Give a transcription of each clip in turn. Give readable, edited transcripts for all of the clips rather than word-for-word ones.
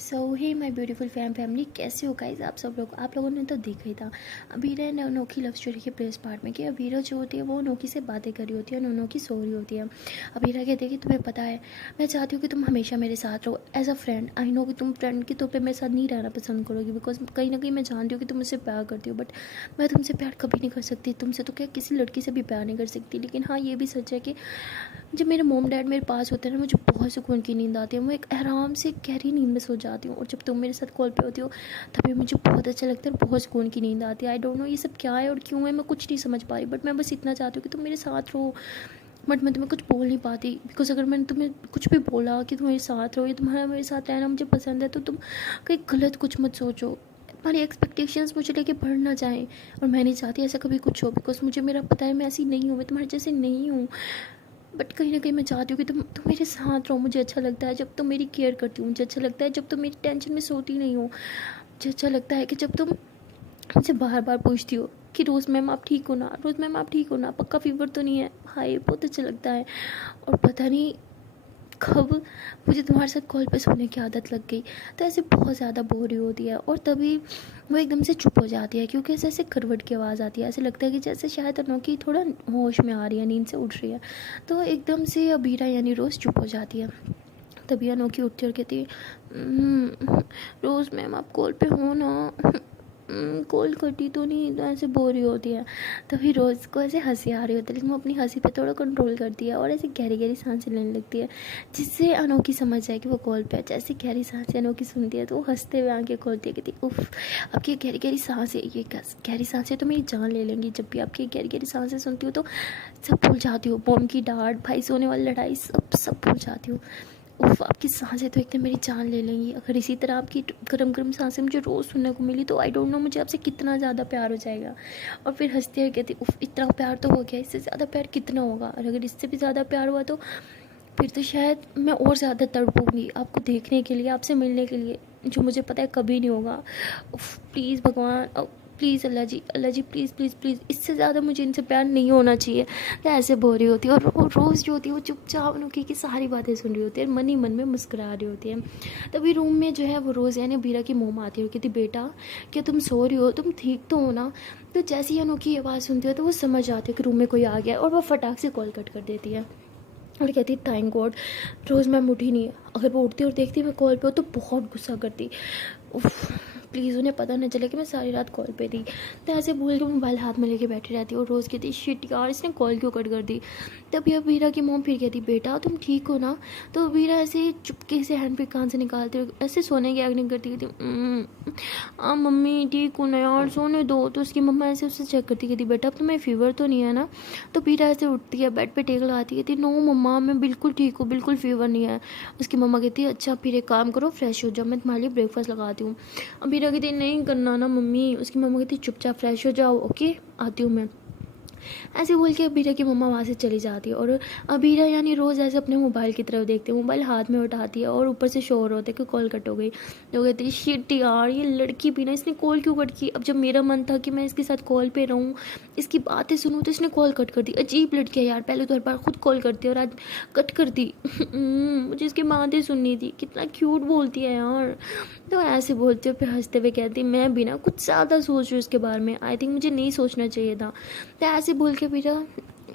So hey my beautiful family, कैसे हो guys आप सब लोग। आप लोगों ने तो देखा ही था अबीरा ने अनोखी लव स्टोरी के प्लेस पार्ट में कि अबीरा जो होती है वो अनोखी से बातें कर रही होती है और अनोखी सो रही होती है। अबीरा कहती है कि तुम्हें पता है मैं चाहती हूँ कि तुम हमेशा मेरे साथ रहो as a friend. I know कि तुम फ्रेंड के तौर पे मेरे साथ नहीं रहना पसंद करोगी बिकॉज कहीं ना कहीं मैं जानती हूँ कि तुम मुझसे प्यार करती हो, बट मैं तुमसे प्यार कभी नहीं कर सकती। तुमसे तो क्या किसी लड़की से भी प्यार नहीं कर सकती। लेकिन हाँ, ये भी सच है कि जब मेरे मॉम डैड मेरे पास होते हैं ना, मुझे बहुत सुकून की नींद आती है। मैं एक आराम से गहरी नींद में सो जाती हूँ और जब तुम मेरे साथ कॉल पे होती हो तभी मुझे बहुत अच्छा लगता है और बहुत सुकून की नींद आती है। आई डोंट नो ये सब क्या है और क्यों है, मैं कुछ नहीं समझ पा रही, बट मैं बस इतना चाहती हूँ कि तुम मेरे साथ रहो। बट मैं तुम्हें कुछ बोल नहीं पाती बिकॉज अगर मैंने तुम्हें कुछ भी बोला कि तुम मेरे साथ रहो या तुम्हारा मेरे साथ रहना मुझे पसंद है, तो तुम कहीं गलत कुछ मत सोचो। तुम्हारी एक्सपेक्टेशंस मुझे लेके बढ़ ना जाएं और मैं नहीं चाहती ऐसा कभी कुछ हो बिकॉज मुझे मेरा पता है मैं ऐसी नहीं हूँ, मैं तुम्हारे जैसे नहीं हूँ। बट कहीं ना कहीं मैं चाहती हूँ कि तुम मेरे साथ रहो। मुझे अच्छा लगता है जब तुम मेरी केयर करती हो, मुझे अच्छा लगता है जब तुम मेरी टेंशन में सोती नहीं हो, मुझे अच्छा लगता है कि जब तुम मुझे बार बार पूछती हो कि रोज़ मैम आप ठीक हो ना, रोज़ मैम आप ठीक हो ना, पक्का फीवर तो नहीं है। हाय, बहुत अच्छा लगता है। और पता नहीं कब मुझे तुम्हारे साथ कॉल पे सोने की आदत लग गई, तो ऐसे बहुत ज़्यादा बोर ही होती है और तभी वो एकदम से चुप हो जाती है क्योंकि ऐसे ऐसे करवट की आवाज़ आती है। ऐसे लगता है कि जैसे शायद अनोखी थोड़ा होश में आ रही है, नींद से उठ रही है। तो एकदम से अबीरा यानी रोज़ चुप हो जाती है। तभी अनोखी उठती है और कहती है, रोज़ मैम आप कॉल पे हो ना। कॉल करती तो नहीं, तो ऐसे बोर ही होती है। तभी रोज़ को ऐसे हंसी आ रही होती है लेकिन वो अपनी हंसी पे थोड़ा कंट्रोल करती है और ऐसे गहरी गहरी सांसें लेने लगती है, जिससे अनोखी समझ जाए कि वो कॉल पे है। जैसे गहरी सांसें अनोखी सुनती है तो वो हंसते हुए आंखें खोलती है, कहती उफ आपकी गहरी गहरी सांसें, ये गहरी सांसें तो मेरी जान ले लेंगी। जब भी आपकी गहरी गहरी सांसें सुनती हो तो सब भूल जाती हो, मॉम की डांट, भाई से होने वाली लड़ाई, सब भूल जाती हूँ। उफ आपकी सांसें तो एकदम मेरी जान ले लेंगी। अगर इसी तरह आपकी गरम गरम सांसें मुझे रोज़ सुनने को मिली तो आई डोंट नो मुझे आपसे कितना ज़्यादा प्यार हो जाएगा। और फिर हंसते हुए कहती उफ इतना प्यार तो हो गया, इससे ज़्यादा प्यार कितना होगा, और अगर इससे भी ज़्यादा प्यार हुआ तो फिर तो शायद मैं और ज़्यादा तड़पूंगी आपको देखने के लिए, आपसे मिलने के लिए, जो मुझे पता है कभी नहीं होगा। उफ प्लीज़ भगवान, please Allah ji please please please, इससे ज़्यादा मुझे इनसे प्यार नहीं होना चाहिए। तो ऐसे बोल रही होती है और रोज़ जो होती है वो चुपचाप उनकी की सारी बातें सुन रही होती है और मन ही मन में मुस्कुरा रही होती है। तभी रूम में जो है वो रोज़ यानी बीरा की मोम आती है और कहती बेटा क्या तुम सो रही हो, तुम ठीक तो हो ना। तो जैसी ही अनोखी आवाज़ सुनती है तो वो समझ जाती है कि रूम में कोई आ गया और वो फटाक से कॉल कट कर देती है और कहती थैंक गॉड रोज़ मैम उठी नहीं है। अगर वो उठती और देखती मैं कॉल पे हो तो बहुत गुस्सा करती। उफ प्लीज़ उन्हें पता न चले कि मैं सारी रात कॉल पे थी। तो ऐसे बोल के मोबाइल हाथ में लेके बैठी रहती और रोज़ कहती शिट यार इसने कॉल क्यों कट कर दी। तभी अब वीरा की मॉम फिर कहती बेटा तुम ठीक हो ना। तो वीरा ऐसे चुपके से हैंड पे कान से निकालते हुए ऐसे सोने की एक्टिंग करती कहती हाँ मम्मी ठीक हूँ ना यार, सोने दो। तो उसकी मम्मा ऐसे उससे चेक करती कहती बेटा अब तुम्हें फीवर तो नहीं है ना। तो वीरा ऐसे उठती है, बेड पे टेक लगाती कहती नो मम्मा मैं बिल्कुल ठीक हूँ, बिल्कुल फीवर नहीं है। उसकी मम्मा कहती है अच्छा फिर एक काम करो फ्रेश हो जाओ, मैं तुम्हारे लिए ब्रेकफास्ट लगाती हूँ। अबीरा कहती नहीं करना ना मम्मी। उसकी मम्मा कहती चुपचाप फ्रेश हो जाओ, ओके आती हूँ मैं। ऐसे बोल के अबीरा की मम्मा वहाँ से चली जाती है और अबीरा यानी रोज़ ऐसे अपने मोबाइल की तरफ देखती है, मोबाइल हाथ में उठाती है और ऊपर से शोर होता है कि कॉल कट हो गई। तो कहती है शिट यार ये लड़की भी ना, इसने कॉल क्यों कट की। अब जब मेरा मन था कि मैं इसके साथ कॉल पे रहूँ, इसकी बातें सुनूँ, तो इसने कॉल कट कर दी। अजीब लड़की है यार, पहले तो हर बार खुद कॉल करती है और आज कट कर दी। मुझे इसकी बातें सुननी थी, कितना क्यूट बोलती है यार। तो ऐसे बोलते हो फिर हंसते हुए कहती मैं भी ना कुछ ज़्यादा सोच रही हूँ इसके बारे में, आई थिंक मुझे नहीं सोचना चाहिए था। तो ऐसे बोल के फिर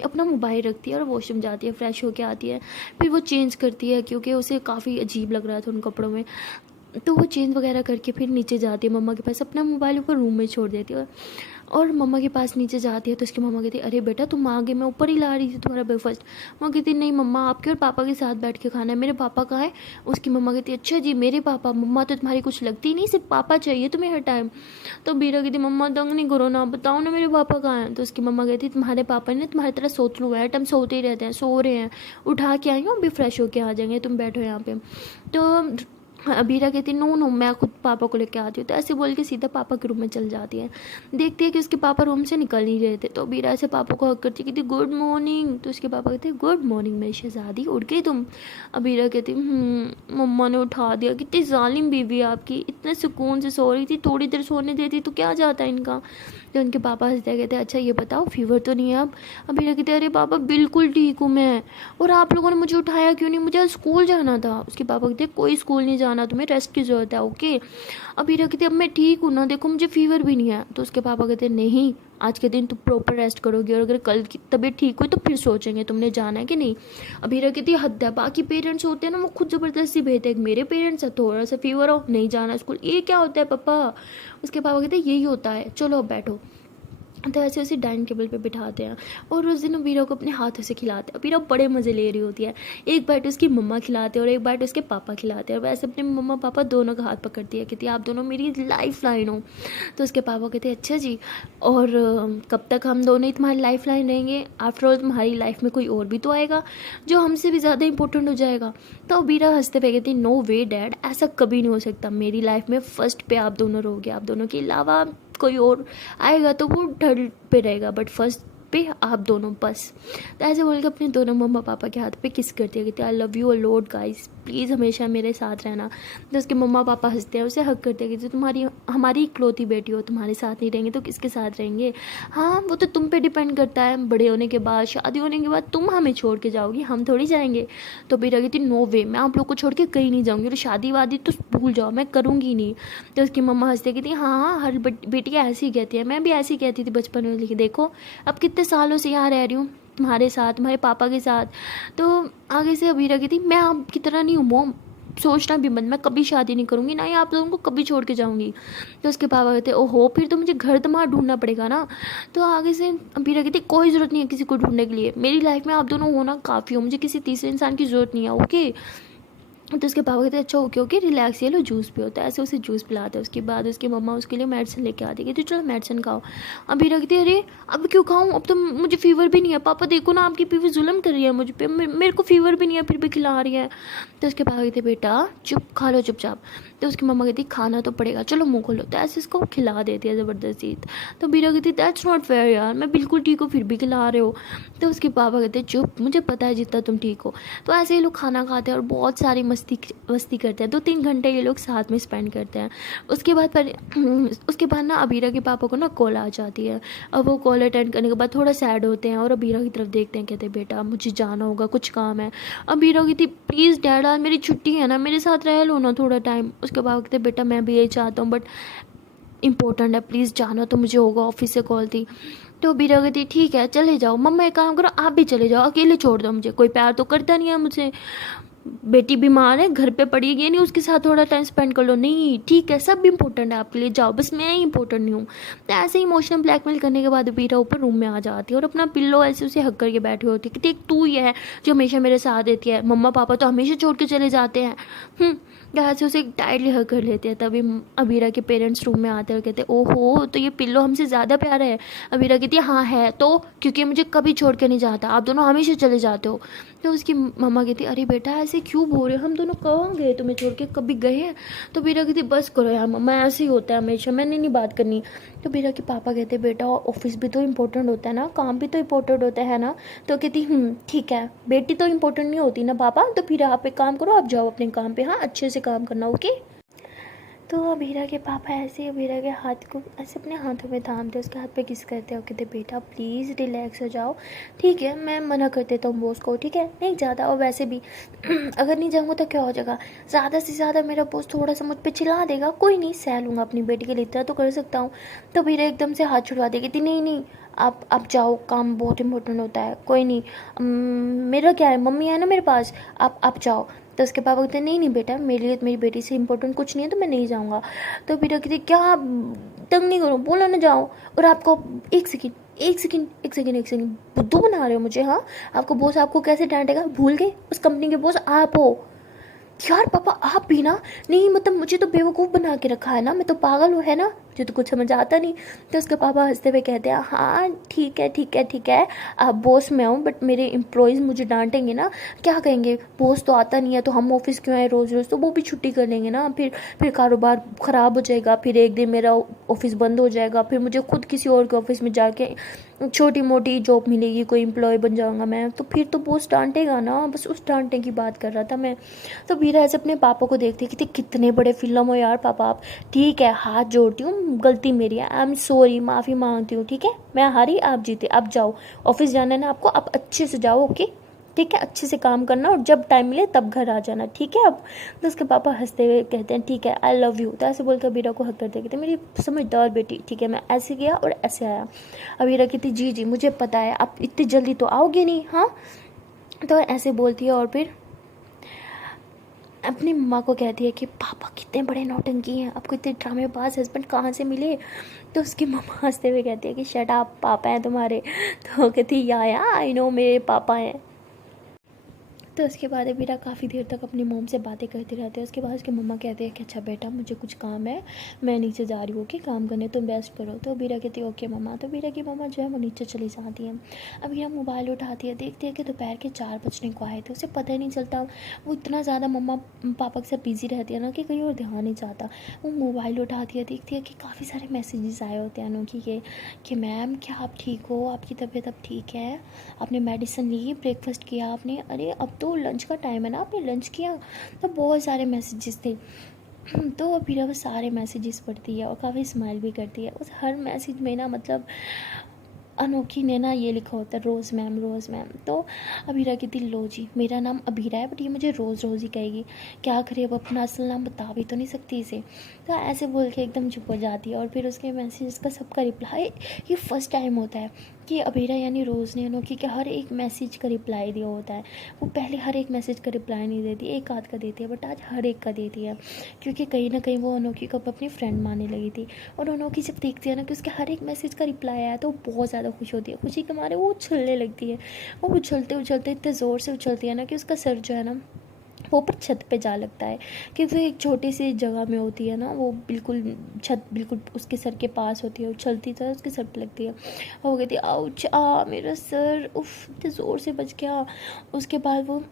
अपना मोबाइल रखती है और वॉशरूम जाती है, फ्रेश होके आती है। फिर वो चेंज करती है क्योंकि उसे काफ़ी अजीब लग रहा था उन कपड़ों में। तो वो चेंज वगैरह करके फिर नीचे जाती है मम्मा के पास, अपना मोबाइल ऊपर रूम में छोड़ देती है और मम्मा के पास नीचे जाती है। तो उसकी मम्मा कहती है अरे बेटा तुम आ गए, मैं ऊपर ही ला रही थी तुम्हारा ब्रेकफास्ट। मम्मा कहती नहीं मम्मा आपके और पापा के साथ बैठ के खाना है, मेरे पापा कहाँ है। उसकी मम्मा कहती है अच्छा जी मेरे पापा, मम्मा तो तुम्हारी कुछ लगती नहीं, सिर्फ पापा चाहिए तुम्हें हर टाइम। तो बीरा कहती मम्मा तंग नहीं करो ना, बताओ ना मेरे पापा कहाँ हैं। तो उसकी मम्मा कहती तुम्हारे पापा ने तुम्हारी तरह सोचलू है, टाइम सोते ही रहते हैं, सो रहे हैं, उठा के आई हूँ अभी फ्रेश होके आ जाएंगे, तुम बैठो यहाँ पे। तो अबीरा कहती नो नो मैं खुद पापा को लेके आती हूँ। तो ऐसे बोल के सीधा पापा के रूम में चल जाती है। देखती है कि उसके पापा रूम से निकल नहीं रहे थे। तो अबीरा ऐसे पापा को हक करती कहती गुड मॉर्निंग। तो उसके पापा कहते गुड मॉर्निंग मेरी शहजादी, उठ गई तुम। अबीरा कहती मम्मा ने उठा दिया, कितनी जालिम बीवी है आपकी, इतने सुकून से सो रही थी, थोड़ी देर सोने देती तो क्या जाता है इनका। तो उनके पापा हंसते कहते अच्छा ये बताओ फीवर तो नहीं है अब? अभी कहते अरे पापा बिल्कुल ठीक हूँ मैं, और आप लोगों ने मुझे उठाया क्यों नहीं, मुझे स्कूल जाना था। उसके पापा कहते कोई स्कूल नहीं जाना, तुम्हें रेस्ट की ज़रूरत है, ओके। अभी कहते अब मैं ठीक हूँ ना, देखो मुझे फीवर भी नहीं है। तो उसके पापा कहते नहीं, आज के दिन तुम प्रॉपर रेस्ट करोगे, और अगर कल की तबीयत ठीक हुई तो फिर सोचेंगे तुमने जाना है कि नहीं। अभी कहती हद है, बाकी पेरेंट्स होते हैं ना वो खुद ज़बरदस्ती भेजते हैं, मेरे पेरेंट्स है थोड़ा सा फीवर हो नहीं जाना स्कूल, ये क्या होता है पापा। उसके पापा कहते यही होता है, चलो अब बैठो। तो ऐसे उसे डाइनिंग टेबल पे बिठाते हैं, और उस दिन वीरा को अपने हाथों से खिलाते हैं। वीरा बड़े मज़े ले रही होती है, एक बाइट उसकी मम्मा खिलाते हैं और एक बाइट उसके पापा खिलाते हैं, और वैसे अपने मम्मा पापा दोनों का हाथ पकड़ती है, कहती है आप दोनों मेरी लाइफ लाइन हो। तो उसके पापा कहते हैं अच्छा जी, और कब तक हम दोनों ही तुम्हारी लाइफ लाइन रहेंगे, आफ्टर ऑल तुम्हारी लाइफ में कोई और भी तो आएगा जो हमसे भी ज़्यादा इंपॉर्टेंट हो जाएगा। तो वीरा हंसते हुए कहती नो वे डैड, ऐसा कभी नहीं हो सकता, मेरी लाइफ में फर्स्ट पे आप दोनों रहोगे, आप दोनों के अलावा कोई और आएगा तो वो थर्ड पे रहेगा, बट फर्स्ट पे आप दोनों बस। तो ऐसे बोल के अपने दोनों मम्मा पापा के हाथ पे किस करती है, कहती है आई love you a lot guys, please हमेशा मेरे साथ रहना। तो उसके मम्मा पापा हंसते हैं, उसे हक करते हैं, कहते तुम्हारी हमारी इकलौती बेटी हो, तुम्हारे साथ नहीं रहेंगे तो किसके साथ रहेंगे। हाँ वो तो तुम पे डिपेंड करता है, बड़े होने के बाद शादी होने के बाद तुम हमें छोड़ के जाओगी, हम थोड़ी जाएंगे। तो बीरा कहती नो वे, मैं आप लोग को छोड़ के कहीं नहीं जाऊँगी, और शादी वादी तो भूल जाओ, मैं करूँगी नहीं। तो उसकी मम्मा हंसते कहती हाँ हाँ हर बेटियाँ ऐसी कहती है, मैं भी ऐसी कहती थी बचपन में, लेकिन देखो अब कितने सालों से यहाँ रह रही हूँ तुम्हारे साथ, तुम्हारे पापा के साथ। तो आगे से अबीरा कहती मैं आपकी तरह नहीं हूँ मोम, सोचना भी मत, मैं कभी शादी नहीं करूँगी, ना ही आप लोगों को कभी छोड़ के जाऊँगी। तो उसके पापा कहते ओहो फिर तो मुझे घर तुम्हारा ढूंढना पड़ेगा ना। तो आगे से अबीरा कहती कोई ज़रूरत नहीं है किसी को ढूंढने के लिए, मेरी लाइफ में आप दोनों होना काफ़ी हो, मुझे किसी तीसरे इंसान की ज़रूरत नहीं है, ओके। तो उसके पापा कहते अच्छा ओके ओके रिलैक्स, ये लो जूस पियो। तो ऐसे उसे जूस पिलाते हैं। उसके बाद उसकी मम्मा उसके लिए मेडिसिन लेके आती है, कहती चलो मेडिसिन खाओ। अभी रखती अरे अब क्यों खाऊं, अब तो मुझे फीवर भी नहीं है, पापा देखो ना आपकी बीवी जुल्म कर रही है मुझ पे, मेरे को फीवर भी नहीं है फिर भी खिला रही है। तो उसके पापा कहते बेटा चुप खा लो चुपचाप। तो उसकी मम्मा कहती खाना तो पड़ेगा, चलो मुँह खोलो। तो ऐसे इसको खिला देती है ज़बरदस्ती। तो बीरा कहती दैट्स नॉट फेयर यार, मैं बिल्कुल ठीक हूँ फिर भी खिला रहे हो। तो उसके पापा कहते चुप, मुझे पता है जितना तुम ठीक हो। तो ऐसे ही लोग खाना खाते हैं और बहुत सारी मस्ती करते हैं, 2-3 घंटे ये लोग साथ में स्पेंड करते हैं। उसके बाद ना अबीरा के पापा को ना कॉल आ जाती है। अब वो कॉल अटेंड करने के बाद थोड़ा सैड होते हैं और अबीरा की तरफ देखते हैं, कहते हैं बेटा मुझे जाना होगा, कुछ काम है। अबीरा कहती प्लीज़ डैड आज मेरी छुट्टी है ना, मेरे साथ रह लो ना थोड़ा टाइम। उसके पापा कहते बेटा मैं भी यही चाहता हूँ बट इम्पोर्टेंट है, प्लीज़ जाना तो मुझे होगा, ऑफिस से कॉल थी। तो बीरा कहती ठीक है चले जाओ, मम्मा एक काम करो आप भी चले जाओ, अकेले छोड़ दो मुझे, कोई प्यार तो करता नहीं है मुझे, बेटी बीमार है घर पे पड़ी है, नहीं उसके साथ थोड़ा टाइम स्पेंड कर लो। नहीं ठीक है सब इंपॉर्टेंट है आपके लिए, जाओ बस मैं ही इंपॉर्टेंट नहीं हूँ। तो ऐसे ही इमोशनल ब्लैकमेल करने के बाद बीरा ऊपर रूम में आ जाती है और अपना पिल्लो ऐसे उसे हक करके बैठी होती है कि ठीक तू ही है जो हमेशा मेरे साथ देती है, मम्मा पापा तो हमेशा छोड़ के चले जाते हैं। यहाँ से उसे टाइटली हक कर लेते हैं। तभी अबीरा के पेरेंट्स रूम में आते हैं और कहते हैं ओहो तो ये पिल्लो हमसे ज़्यादा प्यारा है। अबीरा कहती है हाँ है तो, क्योंकि मुझे कभी छोड़ के नहीं जाता, आप दोनों हमेशा चले जाते हो। तो उसकी मम्मा कहती अरे बेटा ऐसे क्यों बोल रहे हो, हम दोनों कहाँ गए तुम्हें छोड़ के, कभी गए हैं। तो बीरा कहती बस करो यार मम्मा ऐसे ही होता है हमेशा, मैंने नहीं बात करनी। तो बीरा के पापा कहते बेटा ऑफिस भी तो इम्पोर्टेंट होता है ना, काम भी तो इम्पोर्टेंट होता है ना। तो कहती ठीक है बेटी तो इम्पोर्टेंट नहीं होती ना पापा, तो फिर आप एक काम करो आप जाओ अपने काम पे, हाँ अच्छे से काम करना ओके। तो अबीरा के पापा ऐसे अबीरा के हाथ को ऐसे अपने हाथों में थामते, उसके हाथ पे किस करते हैं, कहते बेटा प्लीज़ रिलैक्स हो जाओ, ठीक है मैं मना कर देता हूँ बॉस को, ठीक है नहीं ज़्यादा, और वैसे भी अगर नहीं जाऊँगा तो क्या हो जाएगा, ज़्यादा से ज़्यादा मेरा बॉस थोड़ा सा मुझ पर चिल्ला देगा, कोई नहीं सह लूँगा अपनी बेटी के लिए, इतना तो कर सकता हूँ। तो अबीरा एकदम से हाथ छुड़वा देगी, थी नहीं नहीं आप जाओ, काम बहुत इंपॉर्टेंट होता है, कोई नहीं मेरा क्या है, मम्मी है ना मेरे पास, आप जाओ। तो उसके पापा कहते नहीं नहीं बेटा मेरे लिए मेरी बेटी से इंपॉर्टेंट कुछ नहीं है तो मैं नहीं जाऊँगा। तो बेटा कहते क्या आप तंग नहीं करो, बोलो ना जाओ। और आपको एक सेकंड बुद्धू बना रहे हो मुझे, हाँ आपको बॉस आपको कैसे डांटेगा, भूल गए उस कंपनी के बॉस आप हो। यार पापा आप भी ना, नहीं मतलब मुझे तो बेवकूफ़ बना के रखा है ना, मैं तो पागल हूँ है ना, मुझे तो कुछ समझ आता नहीं। तो उसके पापा हंसते हुए कहते हैं हाँ ठीक है आप बॉस में हूँ बट मेरे एम्प्लॉयज़ मुझे डांटेंगे ना, क्या कहेंगे बॉस तो आता नहीं है तो हम ऑफिस क्यों आए रोज़ रोज़, तो वो भी छुट्टी कर लेंगे ना, फिर कारोबार ख़राब हो जाएगा, फिर एक दिन मेरा ऑफिस बंद हो जाएगा, फिर मुझे खुद किसी और के ऑफिस में जाके छोटी मोटी जॉब मिलेगी, कोई एम्प्लॉय बन जाऊँगा मैं, तो फिर तो बॉस डांटेगा ना, बस उस डांटने की बात कर रहा था मैं। तो बीरा ऐसे अपने पापा को देखते कि कितने बड़े फिल्म हो यार पापा आप, ठीक है हाथ जोड़ती हूँ गलती मेरी है, आई एम सॉरी, माफ़ी मांगती हूँ, ठीक है, मैं हारी आप जीते, अब जाओ, ऑफिस जाना है ना आपको, आप अच्छे से जाओ, ओके, ठीक है, अच्छे से काम करना और जब टाइम मिले तब घर आ जाना, ठीक है। अब तो उसके पापा हंसते हुए कहते हैं ठीक है, आई लव यू, तो ऐसे बोलकर अबीरा को हक करते कहते मेरी समझदार बेटी, ठीक है, मैं ऐसे गया और ऐसे आया। अबीरा कहती जी जी मुझे पता है, आप इतनी जल्दी तो आओगे नहीं, हाँ, तो ऐसे बोलती है और फिर अपनी मम्मा को कहती है कि पापा कितने बड़े नौटंकी हैं, आपको इतने ड्रामेबाज हस्बैंड कहाँ से मिले। तो उसकी मम्मा हंसते हुए कहती है कि शट अप, पापा हैं तुम्हारे। तो कहती या आई नो मेरे पापा हैं। तो उसके बाद अबीरा काफ़ी देर तक अपनी मोम से बातें करते रहते हैं। उसके बाद उसकी मम्मा कहते हैं कि अच्छा बेटा मुझे कुछ काम है, मैं नीचे जा रही हूँ कि काम करने, तुम रेस्ट करो। तो अबीरा कहती है ओके मम्मा। तो अबीरा की मम्मा जो है वो नीचे चली जाती है। अबीरा मोबाइल उठाती है, देखती है कि दोपहर के 4 बजने को आए थे, उसे पता ही नहीं चलता। वो इतना ज़्यादा मम्मा पापा के साथ बिजी रहती है ना कि कहीं और ध्यान नहीं जाता। वो मोबाइल उठाती है, देखती है कि काफ़ी सारे मैसेजेस आए होते हैं अनोखी के कि मैम क्या आप ठीक हो, आपकी तबीयत अब ठीक है, आपने मेडिसिन ली, ब्रेकफास्ट किया आपने, अरे अब तो लंच का टाइम है ना, आपने लंच किया। तो बहुत सारे मैसेजेस थे। तो अबीरा वो सारे मैसेजेस पढ़ती है और काफ़ी स्माइल भी करती है। उस हर मैसेज में ना मतलब अनोखी ने ना ये लिखा होता है रोज़ मैम, रोज़ मैम। तो अबीरा कहती लो जी मेरा नाम अबीरा है बट ये मुझे रोज़ रोज़ ही कहेगी, क्या करे अब अपना असल नाम बता भी तो नहीं सकती इसे। तो ऐसे बोल के एकदम चुप हो जाती है। और फिर उसके मैसेज का सबका रिप्लाई, ये फर्स्ट टाइम होता है कि अबीरा यानी रोज़ ने अनोखी के हर एक मैसेज का रिप्लाई दिया होता है। वो पहले हर एक मैसेज का रिप्लाई नहीं देती, एक आध का देती है, बट आज हर एक का देती है, क्योंकि कहीं ना कहीं वो अनोखी को अपनी फ्रेंड मानने लगी थी। और अनोखी जब देखती है ना कि उसके हर एक मैसेज का रिप्लाई आया तो वो बहुत ज़्यादा खुश होती है। खुशी के मारे वो उछलने लगती है। वो उछलते उछलते इतने ज़ोर से उछलती है ना कि उसका सर जो है ना वो ऊपर छत पे जा लगता है, क्योंकि एक छोटी सी जगह में होती है ना, वो बिल्कुल छत बिल्कुल उसके सर के पास होती है, उछलती तो उसके सर पे लगती है। और वो कहती है आउच, मेरा सर, उफ, इतने ज़ोर से बच गया। उसके बाद वो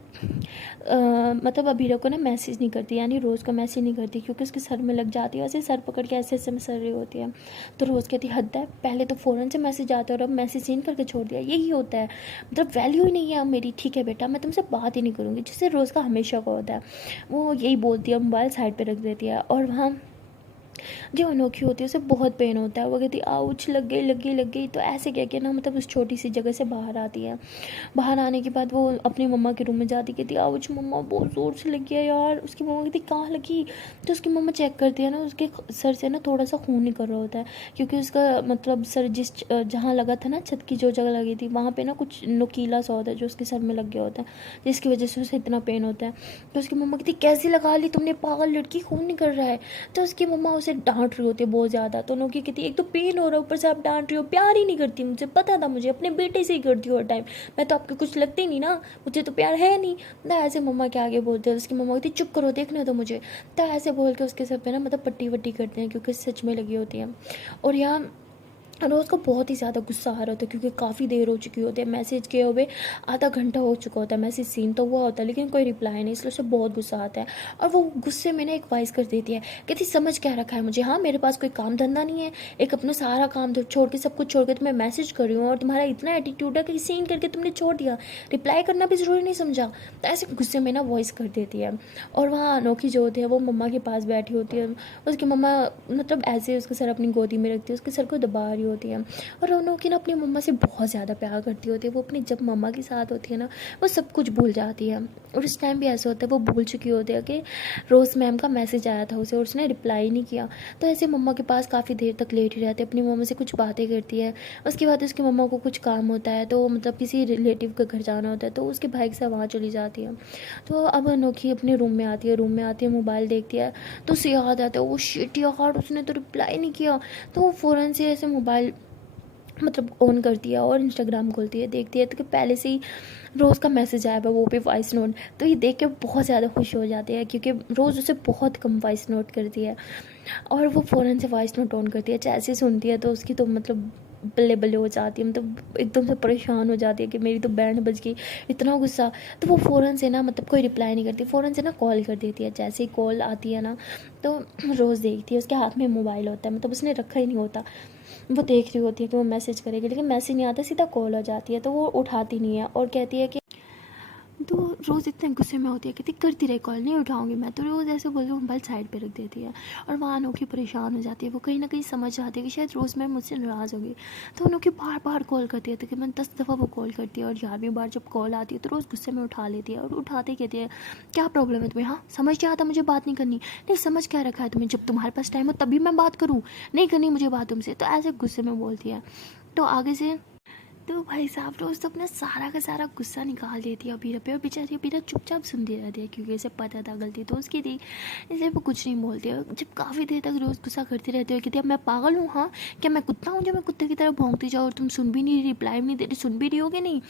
मतलब अबीरा को ना मैसेज नहीं करती, यानी रोज़ का मैसेज नहीं करती, क्योंकि उसके सर में लग जाती है, ऐसे सर पकड़ के ऐसे ऐसे मसल रही होती है। तो रोज़ कहती हद है, पहले तो फ़ौरन से मैसेज आता है और अब मैसेज सीन करके छोड़ दिया, यही होता है, मतलब वैल्यू ही नहीं है मेरी, ठीक है बेटा मैं तुमसे बात ही नहीं करूँगी, जिससे रोज़ का हमेशा का होता है। वो यही बोलती है, मोबाइल साइड पे रख देती है। और वहाँ जो अनोखी होती है उसे बहुत पेन होता है। वो कहती आउच, लग गई लग गई लग गई। तो ऐसे कह के ना मतलब उस छोटी सी जगह से बाहर आती है। बाहर आने के बाद वो अपनी मम्मा के रूम में जाती, कहती आउच मम्मा बहुत ज़ोर से लग गया यार। उसकी मम्मा कहती कहाँ लगी। तो उसकी मम्मा चेक करती है ना, उसके सर से ना थोड़ा सा खून निकल रहा होता है, क्योंकि उसका मतलब सर जिस जहाँ लगा था ना, छत की जो जगह लगी थी वहाँ पे ना कुछ नुकीला सा होता है जो उसके सर में लग गया होता है, जिसकी वजह से उसे इतना पेन होता है। तो उसकी मम्मा कहती कैसी लगा ली तुमने, पागल लड़की, खून निकल रहा है। तो उसकी मम्मा उसे डांट रही होती है बहुत ज़्यादा। तो उन्होंने कहती एक तो पेन हो रहा है, ऊपर से आप डांट रही हो, प्यार ही नहीं करती मुझे, पता था मुझे, अपने बेटे से ही करती हो हर टाइम, मैं तो आपके कुछ लगती नहीं ना, मुझे तो प्यार है नहीं ना। ऐसे मम्मा के आगे बोलते हैं। उसकी मम्मा कहती चुप करो, देखने दो मुझे। तो ऐसे बोल के उसके सर पे ना मतलब पट्टी वट्टी करते हैं, क्योंकि सच में लगी होती है। और यहाँ रोज़ को बहुत ही ज़्यादा गुस्सा आ रहा होता है, क्योंकि काफ़ी देर हो चुकी होती है, मैसेज किए हुए आधा घंटा हो चुका होता है, मैसेज सीन तो हुआ होता है लेकिन कोई रिप्लाई नहीं, इसलिए उसे बहुत गुस्सा आता है। और वो गुस्से में ना एक वॉइस कर देती है, कहती समझ क्या रखा है मुझे, हाँ मेरे पास कोई काम धंधा नहीं है, एक अपना सारा काम छोड़ के, सब कुछ छोड़ के तुम्हें मैसेज कर रही हूँ, और तुम्हारा इतना एटीट्यूड है कि सीन करके तुमने छोड़ दिया, रिप्लाई करना भी ज़रूरी नहीं समझा। तो ऐसे गुस्से में ना वॉइस कर देती है। और वहाँ अनोखी जो होती है वो मम्मा के पास बैठी होती है। उसकी मम्मा मतलब ऐसे उसका सर अपनी गोदी में रखती है, उसके सर को दबा रही होती है। और अनोखी ना अपनी मम्मा से बहुत ज़्यादा प्यार करती होती है। वो अपनी जब मम्मा के साथ होती है ना, वो सब कुछ भूल जाती है। और इस टाइम भी ऐसा होता है वो भूल चुकी होती है कि रोज़ मैम का मैसेज आया था उसे और उसने रिप्लाई नहीं किया। तो ऐसे मम्मा के पास काफ़ी देर तक लेटी रहती है, अपनी मम्मा से कुछ बातें करती है। उसके बाद उसकी मम्मा को कुछ काम होता है, तो मतलब किसी रिलेटिव के घर जाना होता है, तो उसके भाई के साथ वहाँ चली जाती है। तो अब अनोखी अपने रूम में आती है, रूम में आती है, मोबाइल देखती है, तो उसे याद आता है वो शिट यार उसने तो रिप्लाई नहीं किया। तो वो फ़ौरन से ऐसे मोबाइल मतलब ऑन करती है और इंस्टाग्राम खोलती है, देखती है तो कि पहले से ही रोज़ का मैसेज आया हुआ, वो भी वॉइस नोट। तो ये देख के बहुत ज़्यादा खुश हो जाती है, क्योंकि रोज़ उसे बहुत कम वॉइस नोट करती है। और वो फ़ौरन से वॉइस नोट ऑन करती है, जैसे सुनती है तो उसकी तो मतलब बल्ले बल्ले हो जाती है, मतलब एकदम से परेशान हो जाती है कि मेरी तो बैंड बज गई, इतना गुस्सा। तो वो फ़ौरन से ना मतलब कोई रिप्लाई नहीं करती, फ़ौरन से ना कॉल कर देती है। जैसे ही कॉल आती है ना, तो रोज़ देखती है उसके हाथ में मोबाइल होता है, मतलब उसने रखा ही नहीं होता, वो देख रही होती है कि वो मैसेज करेगी, लेकिन मैसेज नहीं आता, सीधा कॉल हो जाती है। तो वो उठाती नहीं है और कहती है कि तो रोज़ इतने गुस्से में होती है, कहती करती रहे कॉल, नहीं उठाऊंगी मैं। तो रोज़ ऐसे बोल के मोबाइल साइड पे रख देती है और वहाँ अनोखी परेशान हो जाती है। वो कहीं ना कहीं समझ जाती है कि शायद रोज़ मैं मुझसे नाराज़ होगी, तो अनोखी बार बार कॉल करती है, तकरीबन 10 दफ़ा वो कॉल करती है। और 11वीं बार जब कॉल आती है तो रोज़ गुस्से में उठा लेती है और उठाते ही कहती है क्या प्रॉब्लम है तुम्हें, हाँ समझ क्या आता मुझे बात नहीं करनी, नहीं समझ क्या रखा है तुम्हें, जब तुम्हारे पास टाइम हो तभी मैं बात करूँ, नहीं करनी मुझे बात तुमसे। तो ऐसे गुस्से में बोलती है। तो आगे से तो भाई साहब रोज़ तो अपना सारा का सारा गुस्सा निकाल देती है अबीरा पे, और बेचारी अबीरा चुपचाप सुनती रहती है क्योंकि उसे पता था गलती तो उसकी थी, इसलिए वो कुछ नहीं बोलती है। जब काफ़ी देर तक रोज़ गुस्सा करती रहती है, कहती है अब मैं पागल हूँ, हाँ क्या मैं कुत्ता हूँ जो मैं कुत्ते की तरह भौंकती जाऊँ और तुम सुन भी नहीं, रिप्लाई भी नहीं दे रही, सुन भी रही होगी नहीं।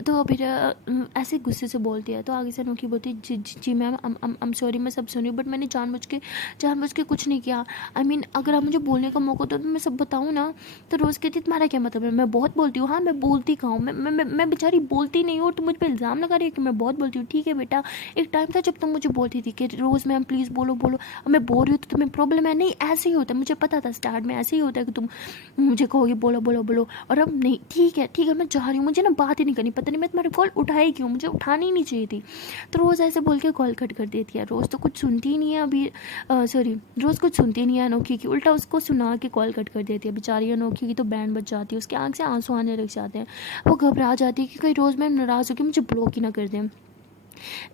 तो अबीरा ऐसे गुस्से से बोलती है। तो आगे से अनोखी बोलती है जी मैम I'm सॉरी, मैं सब सुनी, बट मैंने जानबूझ के कुछ नहीं किया। आई मीन अगर आप मुझे बोलने का मौका दो तो मैं सब बताऊँ ना। तो रोज़ कहती तुम्हारा क्या मतलब है, मैं बहुत बोलती हूँ, हाँ मैं बोलती कहाँ हूँ, मैं बेचारी बोलती नहीं हूँ और तुम मुझ पर इल्ज़ाम लगा रही है कि मैं बहुत बोलती हूँ। ठीक है बेटा, एक टाइम था जब तुम मुझे बोलती थी कि रोज़ मैम प्लीज़ बोलो बोलो, अब मैं बोल रही हूँ तो तुम्हें प्रॉब्लम है। नहीं ऐसे ही होता है, मुझे पता था स्टार्ट में ऐसे ही होता है कि तुम मुझे कहोगी बोलो बोलो बोलो, और अब नहीं। ठीक है मैं जा रही हूँ, मुझे ना बात ही नहीं करनी, पता नहीं मैं तुम्हारी कॉल उठाई क्यों, मुझे उठानी ही नहीं चाहिए थी। तो रोज़ ऐसे बोल के कॉल कट कर देती है। रोज़ तो कुछ सुनती ही नहीं है अभी, सॉरी रोज़ कुछ सुनती नहीं है अनोखी की, उल्टा उसको सुना के कॉल कट कर देती है। बेचारी अनोखी की तो बैंड बज जाती है, उसकी आँख से आंसू आने लग जाते हैं। वो घबरा जाती है कि कहीं रोज़ मैम नाराज़ होकर मुझे ब्लॉक ही ना कर दें।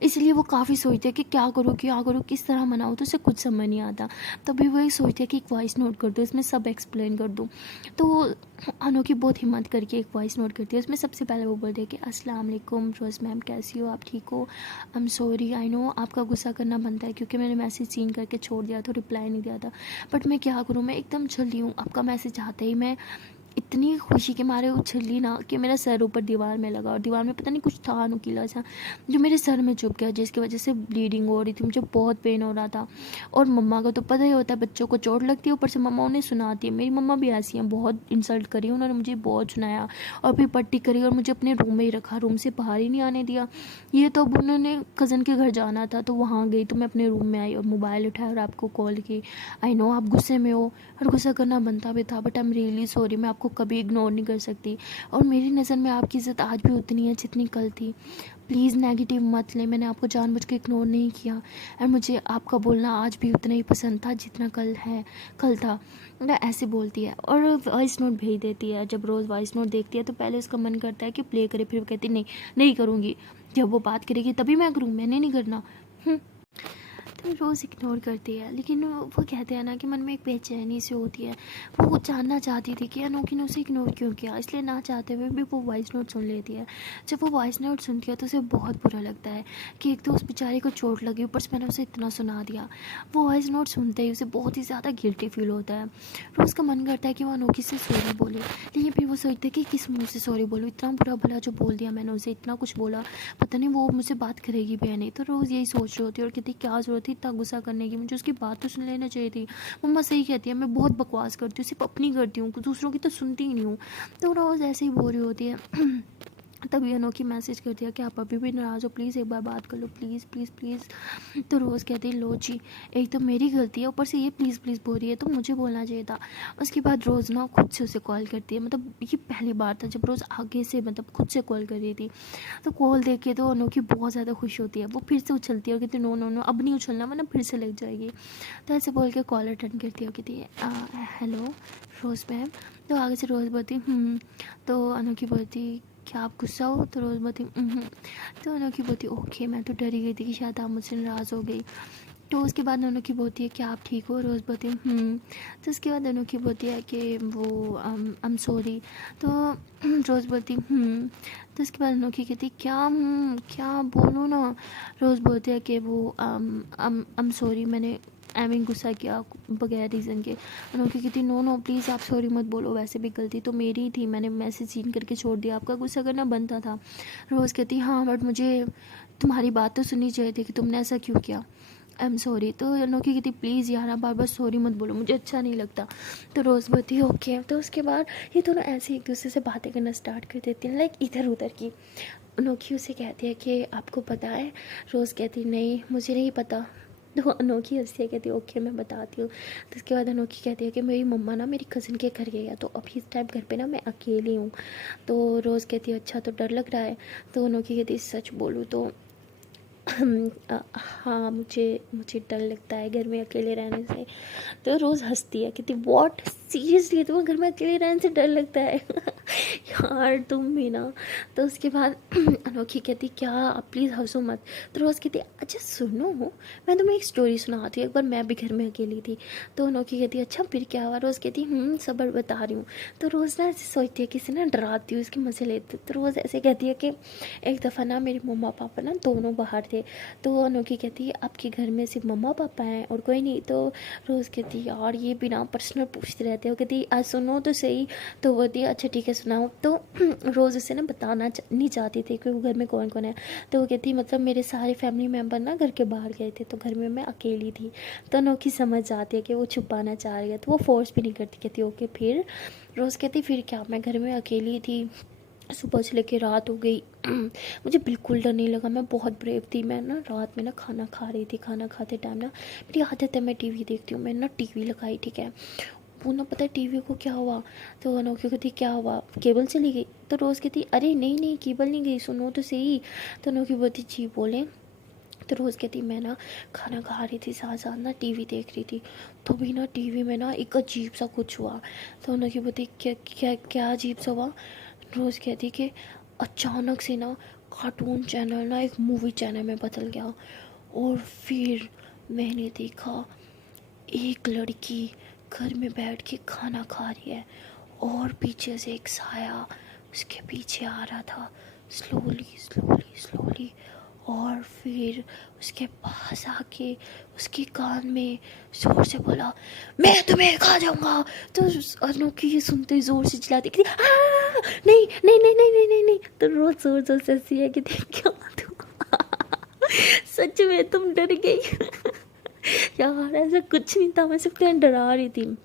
इसलिए वो काफ़ी सोचती है कि क्या करूँ, किस तरह मनाऊँ, तो उसे कुछ समझ नहीं आता। तभी वो ये सोचती है कि एक वॉइस नोट कर दूँ, इसमें सब एक्सप्लेन कर दूँ। तो अनोखी बहुत हिम्मत करके एक वॉइस नोट करती है। उसमें सबसे पहले वो बोलती है कि अस्सलाम वालेकुम रोज़ मैम, कैसी हो आप, ठीक हो? आई एम सॉरी, आई नो आपका गुस्सा करना बनता है क्योंकि मैंने मैसेज सीन करके छोड़ दिया था, रिप्लाई नहीं दिया था, बट मैं क्या करूँ, मैं एकदम जल्दी हूँ। आपका मैसेज आते ही मैं इतनी खुशी के मारे उछली ना कि मेरा सर ऊपर दीवार में लगा, और दीवार में पता नहीं कुछ था नुकीला सा जो मेरे सर में चुभ गया, जिसकी वजह से ब्लीडिंग हो रही थी, मुझे बहुत पेन हो रहा था। और मम्मा को तो पता ही होता है बच्चों को चोट लगती है, ऊपर से मम्मा उन्हें सुनाती है। मेरी मम्मा भी ऐसी हैं, बहुत इंसल्ट करी उन्होंने मुझे, बहुत सुनाया और फिर पट्टी करी और मुझे अपने रूम में ही रखा, रूम से बाहर ही नहीं आने दिया। ये तो अब उन्होंने कज़न के घर जाना था तो वहाँ गई, तो मैं अपने रूम में आई और मोबाइल उठाया और आपको कॉल की। आई नो आप गुस्से में हो और गुस्सा करना बनता भी था, but I am really sorry, मैं आपको कभी इग्नोर नहीं कर सकती, और मेरी नज़र में आपकी इज़्ज़त आज भी उतनी है जितनी कल थी। प्लीज़ नेगेटिव मत लें, मैंने आपको जानबूझ के इग्नोर नहीं किया, और मुझे आपका बोलना आज भी उतना ही पसंद था जितना कल था। मैं ऐसे बोलती है और वॉइस नोट भेज देती है। जब रोज़ वॉइस नोट देखती है तो पहले उसका मन करता है कि प्ले करे, फिर वो कहती नहीं नहीं करूँगी, जब वो बात करेगी तभी मैं करूँ, मैंने नहीं करना। तो रोज़ इग्नोर करती है, लेकिन वो कहते हैं ना कि मन में एक बेचैनी सी होती है। वो जानना चाहती थी कि अनोखी ने उसे इग्नोर क्यों किया, इसलिए ना चाहते हुए भी वो वॉइस नोट सुन लेती है। जब वो वॉइस नोट सुनती है तो उसे बहुत बुरा लगता है कि एक तो उस बेचारे को चोट लगी, ऊपर से मैंने उसे इतना सुना दिया। वो वॉइस नोट सुनते ही उसे बहुत ही ज़्यादा गिल्टी फील होता है। रोज़ का मन करता है कि वो अनोखी से सॉरी बोले, लेकिन फिर वो सोचते कि किस मुँह से सॉरी बोलूँ, इतना बुरा भला जो बोल दिया मैंने उसे, इतना कुछ बोला, पता नहीं वो मुझसे बात करेगी भी या नहीं। तो रोज़ यही सोच रही होती है और कहती क्या ज़रूरत थी इतना गुस्सा करने की, मुझे उसकी बात तो सुन लेना चाहिए थी। मम्मा सही कहती है, मैं बहुत बकवास करती हूँ, सिर्फ अपनी करती हूँ, दूसरों की तो सुनती ही नहीं हूँ। तो रोज़ ऐसे ही बोल रही होती है। तभी अनोखी मैसेज कर दिया कि आप अभी भी नाराज़ हो, प्लीज़ एक बार बात कर लो, प्लीज़ प्लीज़ प्लीज़। तो रोज़ कहती है लो जी, एक तो मेरी गलती है, ऊपर से ये प्लीज़ प्लीज़ बोल रही है, तो मुझे बोलना चाहिए था। उसके बाद रोज़ ना खुद से उसे कॉल करती है, मतलब ये पहली बार था जब रोज़ आगे से मतलब खुद से कॉल कर रही थी। तो कॉल देख के तो अनोखी बहुत ज़्यादा खुश होती है, वो फिर से उछलती है और कहती है नो नो नो अब नहीं उछलना वरना फिर से लग जाएगी। तो ऐसे बोल के कॉल अटेंड करती है, कहती है हेलो रोज़ मैम। तो आगे से रोज़ बोलती तो अनोखी बोलती क्या आप गुस्सा हो, तो रोज़ बोलती तो अनोखी बोलती ओके, मैं तो डरी गई थी कि शायद आप मुझसे नाराज़ हो गई। तो उसके बाद अनोखी बोलती है क्या आप ठीक हो, रोज़ बोलती तो उसके बाद अनोखी बोलती है कि वो आई एम सॉरी। तो रोज़ बोलती तो उसके बाद अनोखी कहती क्या बोलो ना। रोज़ बोलती है कि वो आई एम सॉरी, मैंने आई मीन गुस्सा किया बगैर रीज़न के। अनोखी कहती नो नो प्लीज़ आप सॉरी मत बोलो, वैसे भी गलती तो मेरी ही थी, मैंने मैसेज सीन करके छोड़ दिया, आपका गुस्सा करना बनता था। रोज़ कहती हाँ बट मुझे तुम्हारी बात तो सुननी चाहिए थी कि तुमने ऐसा क्यों किया, आई एम सॉरी। तो अनोखी कहती प्लीज़ यार आप बार बार सॉरी मत बोलो, मुझे अच्छा नहीं लगता। तो रोज़ बोलती ओके। तो उसके बाद ये दोनों ऐसे एक दूसरे से बातें करना स्टार्ट कर देती हैं, लाइक इधर उधर की। अनोखी उसे कहती है कि आपको पता है, रोज़ कहती नहीं मुझे नहीं पता। तो अनोखी हंसती है, कहती है ओके मैं बताती हूँ। तो उसके बाद अनोखी कहती है कि मेरी मम्मा ना मेरी कज़न के घर गई है, तो अभी इस टाइम घर पे ना मैं अकेली हूँ। तो रोज़ कहती है अच्छा तो डर लग रहा है। तो अनोखी कहती है सच बोलूँ तो हाँ मुझे मुझे डर लगता है घर में अकेले रहने से। तो रोज़ हंसती है, कहती व्हाट सीरियसली तुम्हें घर में अकेले रहने से डर लगता है यार तुम भी ना। तो उसके बाद अनोखी कहती क्या आप प्लीज़ हंसो मत। तो रोज़ कहती अच्छा सुनो मैं तुम्हें एक स्टोरी सुनाती हूँ, एक बार मैं भी घर में अकेली थी। तो अनोखी कहती अच्छा फिर क्या हुआ। रोज़ कहती सबर बता रही हूँ। तो रोज़ ना ऐसे सोचती है किसी ना डराती हूँ इसके मज़े लेती। तो रोज़ ऐसे कहती है कि एक दफ़ा ना मेरे मम्मा पापा ना दोनों बाहर थे। तो अनोखी कहती है आपके घर में सिर्फ मम्मा पापा हैं और कोई नहीं। तो रोज़ कहती यार ये बिना पर्सनल पूछते रहते हो। कहती आज सुनो तो सही। तो वो कहती अच्छा ठीक है सुनाओ। तो रोज़ उसे ना बताना नहीं चाहती थी कि वो घर में कौन कौन है। तो वो कहती मतलब मेरे सारे फैमिली मेम्बर ना घर के बाहर गए थे तो घर में मैं अकेली थी। तो अनोखी समझ जाती है कि वो छुपाना चाह रही है, तो वो फोर्स भी नहीं करती, कहती ओके फिर। रोज़ कहती फिर क्या मैं घर में अकेली थी, सुबह से लेकर रात हो गई मुझे बिल्कुल डर नहीं लगा, मैं बहुत ब्रेव थी। मैं ना रात में ना खाना खा रही थी, खाना खाते टाइम ना मेरी आदत है मैं टीवी देखती हूँ। मैंने ना टीवी लगाई, ठीक है। वो ना पता है टीवी को क्या हुआ। तो अनोखी कहती क्या हुआ केबल चली गई। तो रोज़ कहती अरे नहीं नहीं केबल नहीं गई सुनो तो सही। तो अनोखी बोलती जी बोले। तो रोज़ कहती मैं ना खाना खा रही थी साथ साथ ना टीवी देख रही थी। तो भी ना टीवी में ना एक अजीब सा कुछ हुआ। तो अनोखी बोलती क्या क्या क्या अजीब सा हुआ। रोज़ कहती कि अचानक से ना कार्टून चैनल ना एक मूवी चैनल में बदल गया। और फिर मैंने देखा एक लड़की घर में बैठ के खाना खा रही है और पीछे से एक साया उसके पीछे आ रहा था स्लोली स्लोली स्लोली। और फिर उसके पास आके उसके कान में ज़ोर से बोला मैं तुम्हें खा जाऊंगा। तो अनोखी ये सुनते ही ज़ोर से चिल्लाती कि नहीं नहीं नहीं नहीं नहीं नहीं नहीं। तो रोज़ ज़ोर ज़ोर से हंसी है कि क्या तुम सच में तुम डर गई यार ऐसा कुछ नहीं था, मैं सिर्फ तुम्हें डरा रही थी।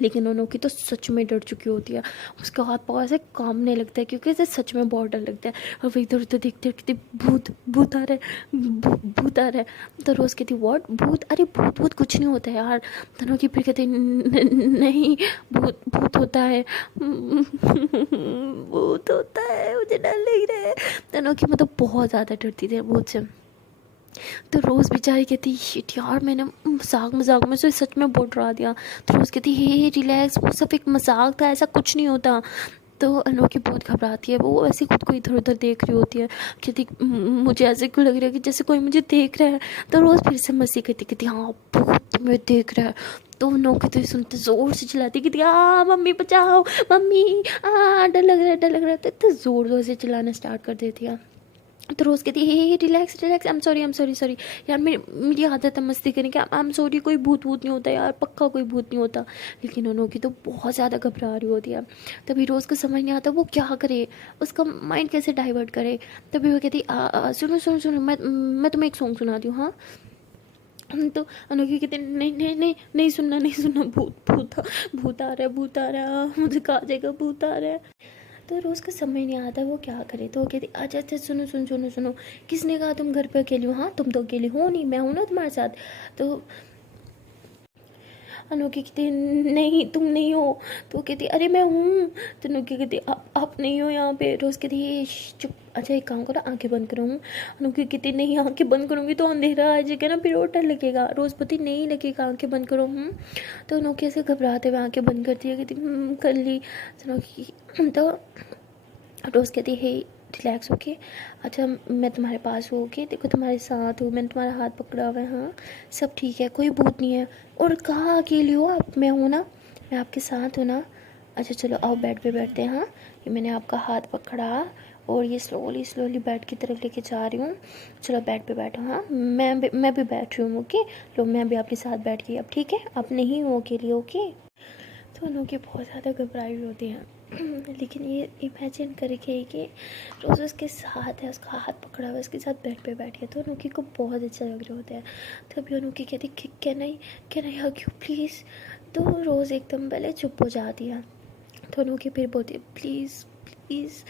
लेकिन अनोखी तो सच में डर चुकी होती है, उसका हाथ पाँव ऐसे कांपने लगता है क्योंकि ऐसे सच में बहुत डर लगता है। और वो इधर उधर देखते कहती भूत भूत आ रहा है भूत आ रहा है। तो रोज़ कहती व्हाट भूत, अरे भूत भूत कुछ नहीं होता है यार। तो अनोखी फिर कहती नहीं भूत भूत होता है भूत होता है मुझे डर लग रहा है। तो अनोखी मतलब बहुत ज़्यादा डरती थी भूत से। तो रोज़ बेचारी कहती शिट यार मैंने मजाक मजाक में से सच में बहुत डरा दिया। तो रोज़ कहती हे रिलैक्स वो सब एक मजाक था ऐसा कुछ नहीं होता। तो अनोखी बहुत घबराती है, वो ऐसे खुद को इधर उधर देख रही होती है। कहती मुझे ऐसे क्यों लग रहा है कि जैसे कोई मुझे देख रहा है। तो रोज़ फिर से मस्ती करती कहती हाँ बहुत तुम्हें देख रहा है। तो अनोखी तो सुनते ज़ोर से चिल्लाती कहती मम्मी बचाओ मम्मी डर लग रहा है डर लग रहा है। तो इतना ज़ोर ज़ोर से चिल्लाना स्टार्ट कर देती है। तो रोज़ कहती है hey relax relax I am sorry sorry यार मेरी आदत है मस्ती करने की, आई एम सॉरी कोई भूत भूत नहीं होता यार पक्का कोई भूत नहीं होता। लेकिन अनोखी तो बहुत ज़्यादा घबरा रही होती है। तभी रोज़ को समझ नहीं आता वो क्या करे, उसका माइंड कैसे डाइवर्ट करे। तभी वो कहती सुनो सुनो सुनो मैं तुम्हें एक सॉन्ग सुनाती हूँ हाँ। तो अनोखी कहती नहीं नहीं नहीं नहीं सुनना नहीं सुनना भूत भूत भूत आ रहा है मुझे कहा जाएगा भूत आ रहा है। तो रोज़ को समझ नहीं आता वो क्या करे। तो वो कहती अच्छा अच्छा सुनो सुनो सुनो सुनो किसने कहा तुम घर पे अकेली हो, हाँ तुम तो अकेली हो नहीं मैं हूँ ना तुम्हारे साथ। तो अनोखी कहती नहीं तुम नहीं हो। तो वो कहती अरे मैं हूँ। तो अनोखी कहती आप नहीं हो यहाँ पे। रोज़ कहती चुप अच्छा एक काम करो आंखें बंद करो। अनोखी कहती नहीं आंखें बंद करूँगी तो अंधेरा आ जाएगा ना फिर और डर लगेगा। रोज़ बोलती नहीं लगेगा आंखें बंद करो। तो अनोखी ऐसे घबराते हुए आंखें बंद करती है, कहती कर ली। तो अनोखी तो रोज़ कहती है रिलैक्स ओके अच्छा मैं तुम्हारे पास हूँ ओके देखो तुम्हारे साथ हूँ मैंने तुम्हारा हाथ पकड़ा हुआ है हाँ सब ठीक है कोई भूत नहीं है। और कहाँ अकेली हो आप, मैं हूँ ना मैं आपके साथ हूँ ना। अच्छा चलो आओ बेड पे बैठते हैं हाँ। ये मैंने आपका हाथ पकड़ा और ये स्लोली स्लोली बेड की तरफ लेके जा रही हूँ। चलो बेड पे बैठो हाँ मैं भी बैठ रही हूँ ओके। लो मैं भी आपके साथ बैठ गई अब ठीक है आप नहीं हो अकेली ओके। तो अनोखी बहुत ज़्यादा घबराई हुई होती हैं लेकिन ये इमेजिन करके कि रोज़ उसके साथ है उसका हाथ पकड़ा हुआ उसके साथ बेड पे बैठ गया। तो अनोखी को बहुत अच्छा लग रहा होता है। तभी अनोखी कहती can I hug you please. तो रोज़ एकदम पहले चुप हो जाती है। तो अनोखी फिर बोलती है प्लीज़ प्लीज़।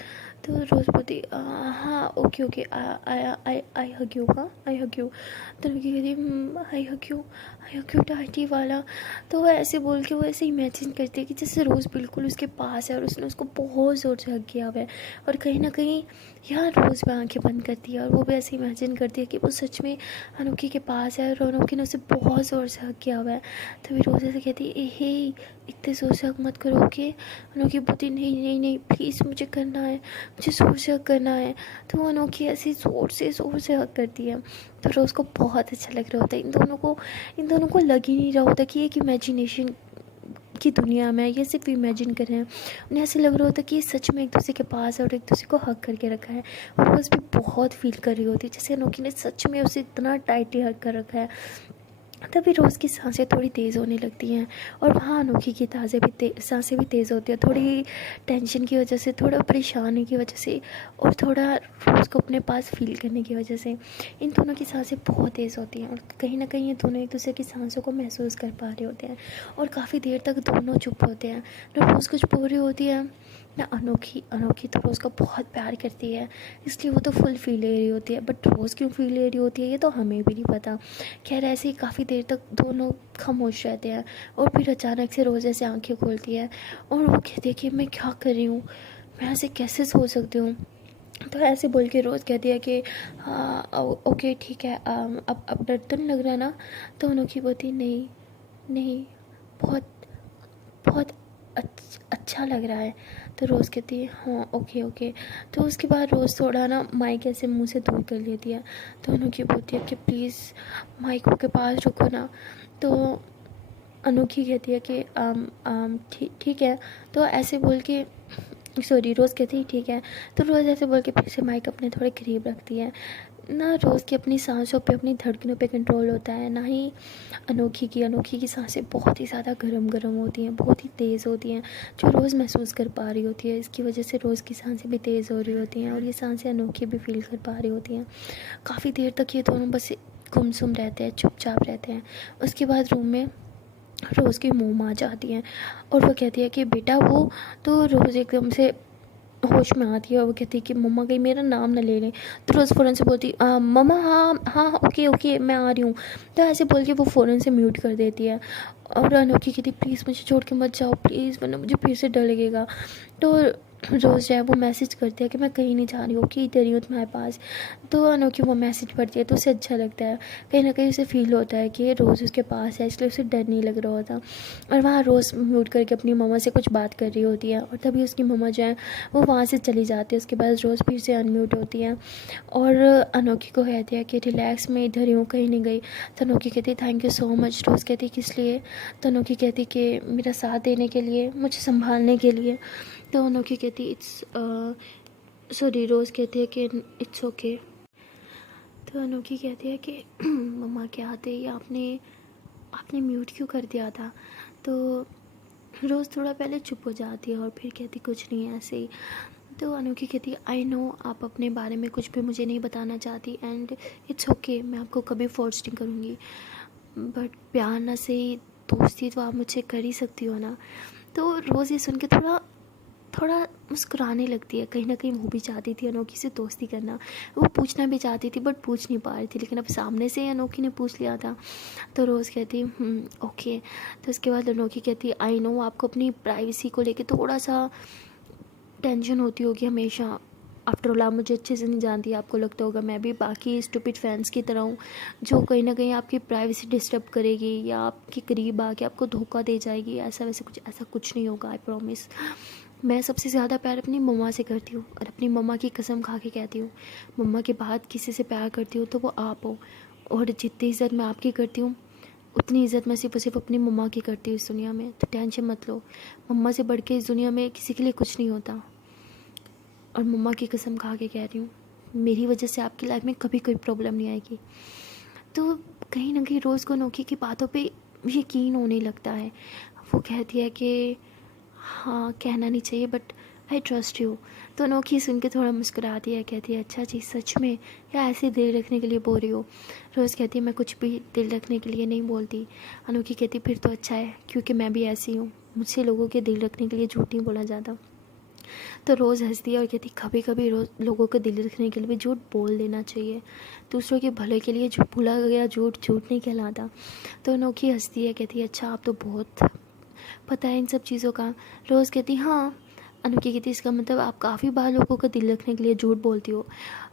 तो रोज़ बोलती हाँ okay okay, I hug you, हाँ आई हग यू। तो लड़की कहती आई हग यू टाइटी वाला। तो वो ऐसे बोल के वो ऐसे इमेजिन करती है कि जैसे रोज़ बिल्कुल उसके पास है और उसने उसको बहुत ज़ोर से हग किया हुआ है। और कहीं ना कहीं यहाँ रोज़ भी आंखें बंद करती है और वो भी ऐसे इमेजिन करती है कि वो सच में अनोखी के पास है और अनोखी ने उसे बहुत ज़ोर से हग किया हुआ है। तभी रोज़ ऐसे कहती है हे इतने ज़ोर से हग मत करो ओके। अनोखी बोलती नहीं नहीं नहीं प्लीज़ मुझे करना है, मुझे ज़ोर से हग करना है। तो वो अनोखी ऐसे ज़ोर से हग करती है। तो रोज़ को बहुत अच्छा लग रहा होता है। इन दोनों को लग ही नहीं रहा होता कि एक इमेजिनेशन की दुनिया में ये सिर्फ इमेजिन कर रहे हैं। उन्हें ऐसे लग रहा होता है कि ये सच में एक दूसरे के पास है और एक दूसरे को हग करके रखा है। और रोज़ भी बहुत फील कर रही होती है जैसे अनोखी ने सच में उसे इतना टाइटली हग कर रखा है। तभी रोज़ की सांसें थोड़ी तेज़ होने लगती हैं और वहाँ अनोखी की सांसें भी तेज़ होती हैं, थोड़ी टेंशन की वजह से, थोड़ा परेशानी की वजह से और थोड़ा रोज़ को अपने पास फील करने की वजह से। इन दोनों की सांसें बहुत तेज़ होती हैं और कहीं ना कहीं ये दोनों एक दूसरे की सांसों को महसूस कर पा रहे होते हैं। और काफ़ी देर तक दोनों चुप होते हैं। ना रोज़ कुछ बोल रही होती है ना अनोखी तो रोज़ को बहुत प्यार करती है, इसलिए वो तो फुल फील ले रही होती है। बट रोज़ क्यों फील ले रही होती है ये तो हमें भी नहीं पता। खैर ऐसे ही काफ़ी देर तक दोनों खामोश रहते हैं और फिर अचानक से रोज़ ऐसे आंखें खोलती है और वो कहती है कि मैं क्या कर रही हूँ, मैं ऐसे कैसे सो सकती हूँ। तो ऐसे बोल के रोज़ कहती है कि हाँ ओके ठीक है, अब डर तो नहीं लग रहा ना। तो अनोखी बोलती नहीं नहीं, बहुत बहुत अच्छा लग रहा है। तो रोज़ कहती है हाँ ओके ओके। तो उसके बाद रोज़ थोड़ा ना माइक ऐसे मुंह से दूर कर लेती है। तो अनोखी बोलती है कि प्लीज़ माइक के पास रुको ना। तो अनोखी कहती है कि ठीक है। तो ऐसे बोल के सॉरी रोज़ कहती है ठीक है। तो रोज़ ऐसे बोल के फिर से माइक अपने थोड़े करीब रखती है ना। रोज़ की अपनी सांसों पे अपनी धड़कनों पे कंट्रोल होता है ना ही अनोखी की सांसें बहुत ही ज़्यादा गरम होती हैं, बहुत ही तेज़ होती हैं, जो रोज़ महसूस कर पा रही होती है। इसकी वजह से रोज़ की सांसें भी तेज़ हो रही होती हैं और ये सांसें अनोखी भी फील कर पा रही होती हैं। काफ़ी देर तक ये दोनों बस गुमसुम रहते हैं, चुपचाप रहते हैं। उसके बाद रूम में रोज़ की मोम आ जाती हैं और वो कहती है कि बेटा वो। तो रोज़ एकदम से होश में आती है और वो कहती है कि मम्मा कहीं मेरा नाम ना ले लें। तो रोज़ फ़ौरन से बोलती मम्मा हाँ हाँ ओके ओके मैं आ रही हूँ। तो ऐसे बोल के वो फ़ौरन से म्यूट कर देती है और अनोखी कहती प्लीज़ मुझे छोड़ के मत जाओ प्लीज़, वरना मुझे फिर से डर लगेगा। तो रोज़ जो है वो मैसेज करती है कि मैं कहीं नहीं जा रही हूँ, कि इधर ही हूँ तुम्हारे पास। तो अनोखी वो मैसेज पढ़ती है तो उसे अच्छा लगता है, कहीं ना कहीं उसे फील होता है कि रोज़ उसके पास है, इसलिए उसे डर नहीं लग रहा होता। और वहाँ रोज़ म्यूट करके अपनी मम्मा से कुछ बात कर रही होती है और तभी उसकी मम्मा जो है वो वहाँ से चली जाती है। उसके बाद रोज़ फिर से अनम्यूट होती है और अनोखी को कहती है कि रिलैक्स मैं इधर ही हूँ, कहीं नहीं गई। तो अनोखी कहती है थैंक यू सो मच। रोज़ कहती है किस लिए। तो अनोखी कहती कि मेरा साथ देने के लिए, मुझे संभालने के लिए। तो अनोखी कहती रोज़ कहती है कि इट्स ओके। तो अनोखी कहती है कि मम्मा के आते ही आपने म्यूट क्यों कर दिया था। तो रोज़ थोड़ा पहले चुप हो जाती है और फिर कहती कुछ नहीं है ऐसे ही। तो अनोखी कहती है आई नो आप अपने बारे में कुछ भी मुझे नहीं बताना चाहती एंड इट्स ओके, मैं आपको कभी फोर्स नहीं करूँगी, बट प्यार ना से दोस्ती तो आप मुझसे कर ही सकती हो ना। तो रोज़ ये सुन के थोड़ा थोड़ा मुस्कुराने लगती है। कहीं ना कहीं वो भी चाहती थी अनोखी से दोस्ती करना, वो पूछना भी चाहती थी बट पूछ नहीं पा रही थी, लेकिन अब सामने से अनोखी ने पूछ लिया था। तो रोज़ कहती ओके। तो उसके बाद अनोखी कहती आई नो आपको अपनी प्राइवेसी को लेके थोड़ा सा टेंशन होती होगी हमेशा। आफ्टर ऑल आप मुझे अच्छे से नहीं जानती, आपको लगता होगा मैं भी बाकी स्टूपिड फैंस की तरह हूँ जो कहीं ना कहीं आपकी प्राइवेसी डिस्टर्ब करेगी या आपके करीब आके आपको धोखा दे जाएगी। ऐसा कुछ नहीं होगा, आई प्रॉमिस। मैं सबसे ज़्यादा प्यार अपनी मम्मा से करती हूँ और अपनी मम्मा की कसम खा के कहती हूँ, मम्मा के बाद किसी से प्यार करती हूँ तो वो आप हो। और जितनी इज़्ज़त मैं आपकी करती हूँ उतनी इज़्ज़त मैं सिर्फ अपनी मम्मा की करती हूँ इस दुनिया में। तो टेंशन मत लो, मम्मा से बढ़ के इस दुनिया में किसी के लिए कुछ नहीं होता। और मम्मा की कसम खा के कह रही हूँ, मेरी वजह से आपकी लाइफ में कभी कोई प्रॉब्लम नहीं आएगी। तो कहीं ना कहीं रोज़ को अनोखी की बातों पे यकीन होने लगता है। वो कहती है कि हाँ कहना नहीं चाहिए बट आई ट्रस्ट यू। तो अनोखी सुन के थोड़ा मुस्कुराती है, कहती है अच्छा जी सच में, या ऐसे दिल रखने के लिए बोल रही हो। रोज़ कहती है मैं कुछ भी दिल रखने के लिए नहीं बोलती। अनोखी कहती फिर तो अच्छा है, क्योंकि मैं भी ऐसी हूँ, मुझसे लोगों के दिल रखने के लिए झूठ नहीं बोला जाता। तो रोज़ हंसती है और कहती कभी कभी रोज़ लोगों को दिल रखने के लिए भी झूठ बोल देना चाहिए, दूसरों के भले के लिए झूठ बोला गया झूठ झूठ नहीं कहलाता। तो अनोखी हंसती है, कहती है अच्छा आप तो बहुत पता है इन सब चीज़ों का। रोज़ कहती हाँ। अनोखी कहती इसका मतलब आप काफ़ी बार लोगों का दिल रखने के लिए झूठ बोलती हो।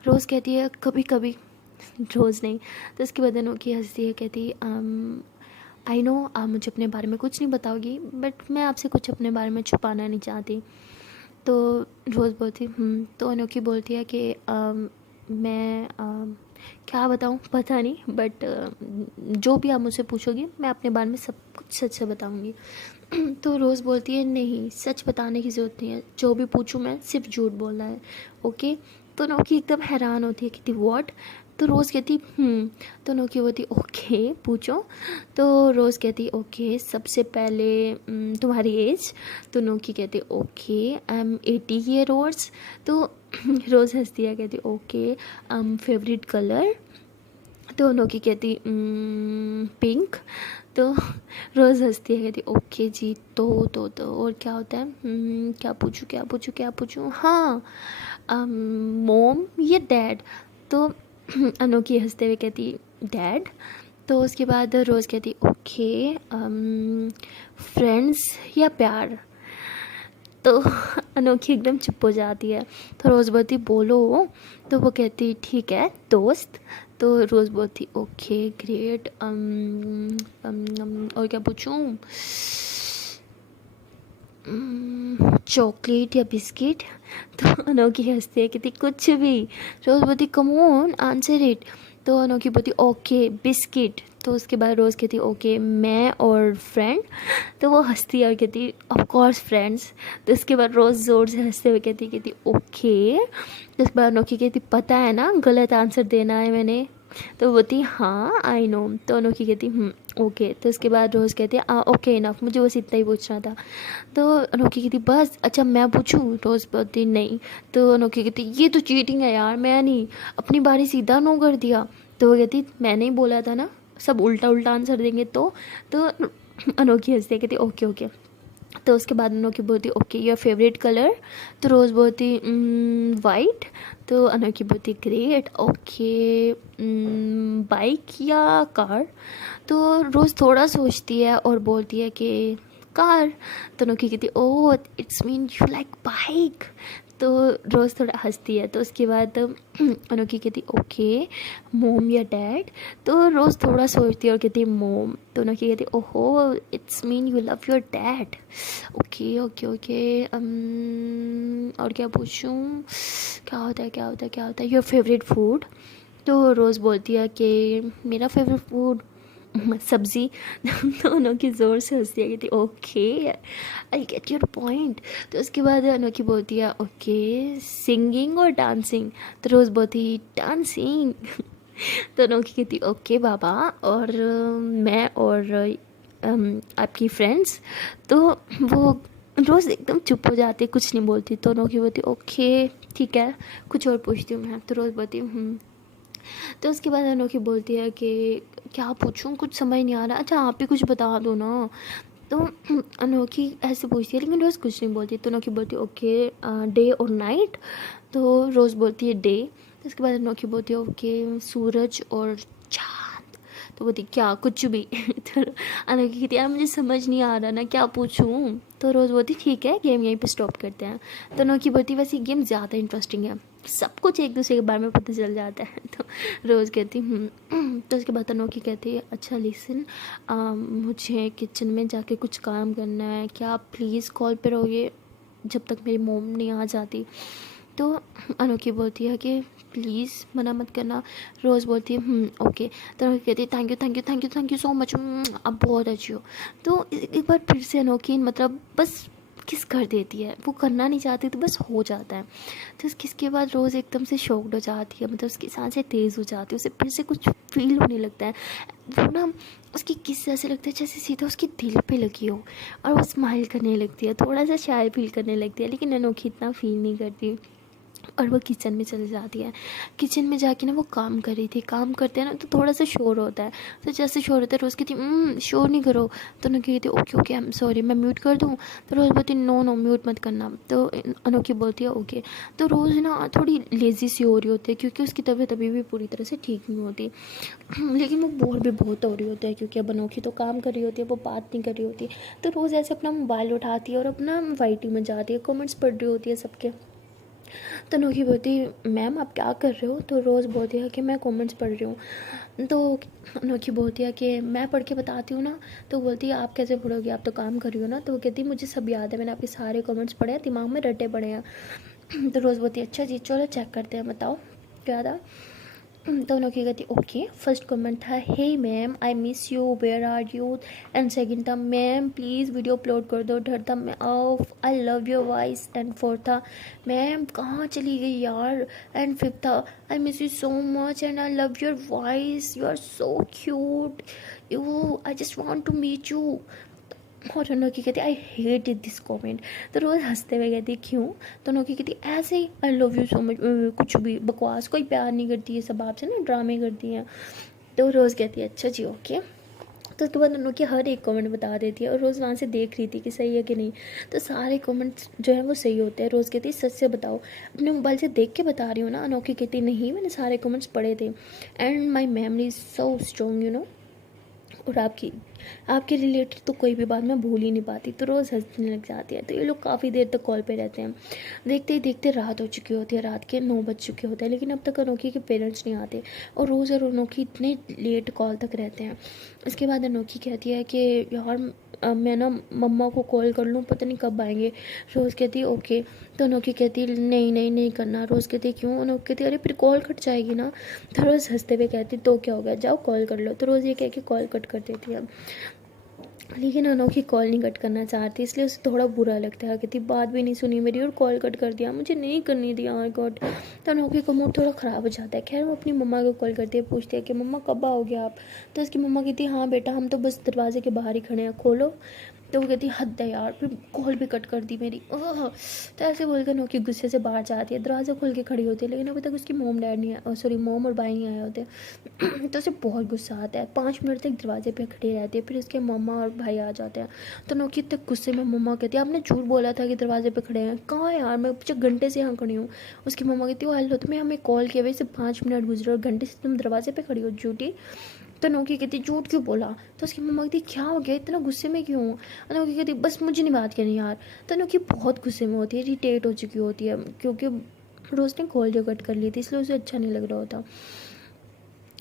रोज़ कहती है कभी कभी, रोज़ नहीं। तो उसके बाद अनोखी हंसती है, कहती आई नो आप मुझे अपने बारे में कुछ नहीं बताओगी, बट मैं आपसे कुछ अपने बारे में छुपाना नहीं चाहती। तो रोज़ बोलती तो अनोखी बोलती है कि मैं क्या बताऊँ पता नहीं, बट जो भी आप मुझसे पूछोगी मैं अपने बारे में सब कुछ सच से बताऊँगी। तो रोज़ बोलती है नहीं सच बताने की ज़रूरत नहीं है, जो भी पूछूँ मैं सिर्फ झूठ बोलना है, ओके। तो अनोखी एकदम हैरान होती है, कहती व्हाट। तो रोज़ कहती तो अनोखी बोलती ओके पूछो। तो रोज़ कहती ओके सबसे पहले तुम्हारी एज। तो अनोखी कहती okay I am 80 year olds. तो रोज़ हंसती है, कहती ओके फेवरेट कलर। तो अनोखी कहती पिंक। तो रोज़ हंसती है, कहती ओके जी तो और क्या होता है, क्या पूछूँ हाँ मोम या डैड। तो अनोखी हंसते हुए कहती डैड। तो उसके बाद रोज़ कहती ओके फ्रेंड्स या प्यार। तो अनोखी एकदम चुप हो जाती है। तो रोज़ बोलती बोलो। तो वो कहती ठीक है दोस्त। तो रोज़ बोलती ओके ग्रेट और क्या पूछूं चॉकलेट या बिस्किट। तो अनोखी हंसती है, कहती कुछ भी। रोज़ बोलती कम ऑन आंसर इट। तो अनोखी बोलती ओके बिस्किट। तो उसके बाद रोज़ कहती ओके मैं और फ्रेंड। तो वो हंसती है और कहती ऑफ कोर्स फ्रेंड्स। तो उसके बाद रोज़ ज़ोर से हंसते हुए कहती ओके। तो उसके बाद अनोखी कहती पता है ना गलत आंसर देना है मैंने। तो बोलती हाँ आई नो। तो अनोखी कहती ओके। तो उसके बाद रोज़ कहती है ओके इनफ, मुझे बस इतना ही पूछना था। तो अनोखी कहती बस अच्छा मैं पूछूं। रोज़ बोलती नहीं। तो अनोखी कहती ये तो चीटिंग है यार, मैं नहीं, अपनी बारी सीधा नो कर दिया। तो वो कहती मैंने ही बोला था ना सब उल्टा उल्टा आंसर देंगे। तो अनोखी हंसती है, कहती ओके ओके। तो उसके बाद अनोखी बोलती ओके योर फेवरेट कलर। तो रोज़ बोलती वाइट। तो अनोखी बोलती ग्रेट ओके बाइक या कार। तो रोज़ थोड़ा सोचती है और बोलती है कि कार। तो अनोखी कहती oh it's mean you like bike. तो रोज़ थोड़ा हंसती है। तो उसके बाद अनोखी कहती ओके मोम या डैड। तो रोज़ थोड़ा सोचती है और कहती मोम। तो अनोखी कहती ओहो it's mean you love your dad. Okay okay okay और क्या पूछूं क्या होता है योर फेवरेट फूड। तो रोज़ बोलती है कि मेरा फेवरेट फूड सब्ज़ी। तो अनोखी ज़ोर से हंसती है, कहती okay I get your point. तो उसके बाद अनोखी बोलती है ओके सिंगिंग और डांसिंग। तो रोज़ बोलती डांसिंग। तो अनोखी कहती ओके बाबा और मैं और आपकी फ्रेंड्स। तो वो रोज़ एकदम चुप हो जाती, कुछ नहीं बोलती। तो अनोखी बोलती ओके ठीक है कुछ और पूछती हूँ मैं। तो रोज़ बोलती तो उसके बाद अनोखी बोलती है कि क्या पूछूं कुछ समझ नहीं आ रहा, अच्छा आप ही कुछ बता दो ना। तो अनोखी ऐसे पूछती है लेकिन रोज़ कुछ नहीं बोलती। तो अनोखी बोलती है ओके डे और नाइट। तो रोज़ बोलती है डे। तो उसके बाद अनोखी बोलती है ओके सूरज और चाँद। तो बोलती क्या कुछ भी। तो अनोखी कहती यार मुझे समझ नहीं आ रहा ना क्या पूछूं। तो रोज़ बोलती ठीक है गेम यहीं पे स्टॉप करते हैं। तो अनोखी बोलती वैसे गेम ज़्यादा इंटरेस्टिंग है, सब कुछ एक दूसरे के बारे में पता चल जाता है। तो रोज़ कहती तो उसके बाद अनोखी कहती है अच्छा लिसन मुझे किचन में जाके कुछ काम करना है, क्या आप प्लीज़ कॉल पे रहोगे जब तक मेरी मोम नहीं आ जाती। तो अनोखी बोलती है कि प्लीज़ मना मत करना। रोज़ बोलती है ओके। तो अनोखी कहती है थैंक यू सो मच आप बहुत अच्छी हो। तो एक बार फिर से अनोखी मतलब बस किस कर देती है, वो करना नहीं चाहती तो बस हो जाता है। तो उस किस के बाद रोज़ एकदम से शॉक्ड हो जाती है, मतलब उसकी सांसें तेज़ हो जाती है, उसे फिर से कुछ फील होने लगता है। वो ना उसकी किस ऐसे लगता है जैसे सीधा उसके दिल पे लगी हो और वो स्माइल करने लगती है, थोड़ा सा शाय फील करने लगती है। लेकिन अनोखी इतना फील नहीं करती। और वो किचन में चली जाती है। किचन में जाके ना वो काम कर रही थी, काम करते हैं ना तो थोड़ा सा शोर होता है, तो जैसे शोर होता है रोज़ कहती शोर नहीं करो, तो अनोखी कहती okay okay I am sorry, मैं म्यूट कर दूँ, तो रोज़ बोलती नो नो म्यूट मत करना, तो अनोखी बोलती है ओके। तो रोज़ ना थोड़ी लेज़ी सी हो रही होती है क्योंकि उसकी तबीयत अभी भी पूरी तरह से ठीक नहीं होती, लेकिन वो बोर भी बहुत हो रही होती है क्योंकि अब अनोखी तो काम कर रही होती है, वो बात नहीं कर रही होती। तो रोज़ ऐसे अपना मोबाइल उठाती है और अपना वाईटी में जाती है, कमेंट्स पढ़ रही होती है सबके। तो अनोखी बोलती मैम आप क्या कर रहे हो, तो रोज़ बोलती है कि मैं कमेंट्स पढ़ रही हूँ। तो अनोखी बोलती है कि मैं पढ़ के बताती हूँ ना, तो बोलती है आप कैसे पढ़ोगी, आप तो काम कर रही हो ना। तो वो कहती है मुझे सब याद है, मैंने आपके सारे कमेंट्स पढ़े हैं, दिमाग में रटे पड़े हैं। तो रोज़ बोलती है अच्छा जी चलो चेक करते हैं, बताओ क्या था। तो अनोखी कहती ओके, फर्स्ट कमेंट था hey ma'am I miss you where are you, and second था मैम प्लीज़ वीडियो अपलोड कर दो, थर्ड था off I love your voice, and fourth था मैम कहाँ चली गई यार, एंड फिफ्थ था I miss you so much and I love your voice, you are so cute, you I just want to meet you. और अनोखी कहती I hate it this comment. तो रोज़ हंसते हुए कहती क्यों, तो अनोखी कहती ऐसे ही I love you so much, कुछ भी बकवास, कोई प्यार नहीं करती है, सब आपसे ना ड्रामे करती हैं। तो रोज़ कहती है अच्छा जी ओके। तो उसके बाद अनोखी हर एक कमेंट बता देती है और रोज़ वहाँ से देख रही थी कि सही है कि नहीं, तो सारे कमेंट्स जो है वो सही होते हैं। रोज़ कहती सच से बताओ, अपने मोबाइल से देख के बता रही हूँ ना। अनोखी कहती नहीं मैंने सारे कमेंट्स पढ़े थे, and my memory is so strong you know, और आपकी आपके रिलेटेड तो कोई भी बात मैं भूल ही नहीं पाती। तो रोज़ हंसने लग जाती है। तो ये लोग काफ़ी देर तक कॉल पे रहते हैं, देखते ही देखते रात हो चुकी होती है, रात के 9 बज चुके होते हैं, लेकिन अब तक अनोखी के पेरेंट्स नहीं आते और रोज़ और अनोखी इतने लेट कॉल तक रहते हैं। इसके बाद अनोखी कहती है कि यार मैं ना मम्मा को कॉल कर लूँ, पता नहीं कब आएंगे। रोज़ कहती है ओके। तो अनोखी कहती है नहीं नहीं नहीं करना। रोज़ कहती है क्यों, अनोखी कहती है अरे फिर कॉल कट जाएगी ना। तो रोज़ हंसते हुए कहती तो क्या हो गया, जाओ कॉल कर लो। तो रोज़ ये कह के कॉल कट कर देती है, लेकिन अनोखी कॉल नहीं कट करना चाहती, इसलिए उसे थोड़ा बुरा लगता है। कहती बात भी नहीं सुनी मेरी और कॉल कट कर दिया, मुझे नहीं करनी थी यार गॉड। तो अनोखी का मूड थोड़ा ख़राब हो जाता है। खैर वो अपनी मम्मा को कॉल करती है, पूछती है कि मम्मा कब आओगे आप। तो उसकी मम्मा कहती है हाँ बेटा हम तो बस दरवाजे के बाहर ही खड़े हैं, खोलो। तो वो कहती हद है यार, फिर कॉल भी कट कर दी मेरी, ओह। तो ऐसे बोलकर अनोखी गुस्से से बाहर जाती है, दरवाज़ा खोल के खड़ी होती है, लेकिन अभी तक उसकी मोम डैड नहीं आया, सॉरी मोम और भाई नहीं आए होते। तो उसे बहुत गुस्सा आता है, 5 मिनट तक दरवाजे पे खड़ी रहती है, फिर उसके मम्मा और भाई आ जाते हैं। तो अनोखी इतने गुस्से में मम्मा कहती है आपने झूठ बोला था कि दरवाजे पे खड़े हैं, कहाँ यार मैं पिछले घंटे से यहाँ खड़ी हूँ। उसकी मम्मा कहती है हेलो तुम्हें हमें कॉल किया वैसे 5 मिनट गुजरे और घंटे से तुम दरवाजे पे खड़ी हो झूठी। तो अनोखी कहती झूठ क्यों बोला। तो उसकी मम्मा कहती क्या हो गया, इतना गुस्से में क्यों हो। अनोखी कहती बस मुझे नहीं बात करनी यार। तो अनोखी बहुत गुस्से में होती है, इरिटेट हो चुकी होती है, क्योंकि रोज़ ने कॉल जो कट कर ली थी, इसलिए उसे अच्छा नहीं लग रहा होता।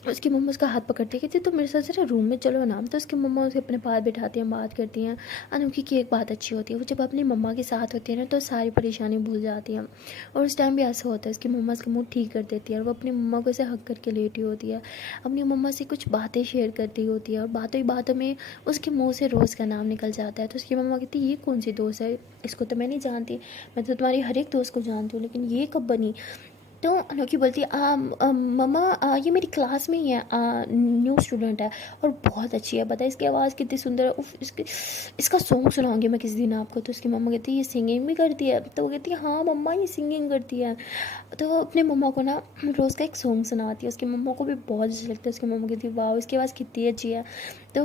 उसकी मम्मा उसका हाथ पकड़ती कहती तो मेरे साथ जरा रूम में चलो ना। तो उसकी मम्मा उसे अपने पास बिठाती हैं, बात करती हैं। अनोखी की एक बात अच्छी होती है, वो जब अपनी मम्मा के साथ होती है ना तो सारी परेशानी भूल जाती हैं। और उस टाइम भी ऐसा होता है उसकी मम्मा उसका मूड ठीक कर देती है और वो अपनी मम्मा को ऐसे हक करके लेटी होती है, अपनी मम्मा से कुछ बातें शेयर करती होती है। और बातों ही बातों में उसके मुँह से रोज़ का नाम निकल जाता है। तो उसकी मम्मा कहती ये कौन सी दोस्त है, इसको तो मैं नहीं जानती, मैं तो तुम्हारी हर एक दोस्त को जानती हूँ, लेकिन ये कब बनी। तो अनोखी बोलती है मम्मा ये मेरी क्लास में ही है, न्यू स्टूडेंट है और बहुत अच्छी है, पता है इसकी आवाज़ कितनी सुंदर है, उफ इसका सॉन्ग सुनाऊंगी मैं किसी दिन आपको। तो उसकी मम्मा कहती है ये सिंगिंग भी करती है। तो वो कहती है हाँ मम्मा ये सिंगिंग करती है। तो वो अपने मम्मा को ना रोज़ का एक सॉन्ग सुनाती है, उसकी मम्मा को भी बहुत अच्छा लगता है। उसकी मम्मा कहती है वाह इसकी आवाज़ कितनी अच्छी है। तो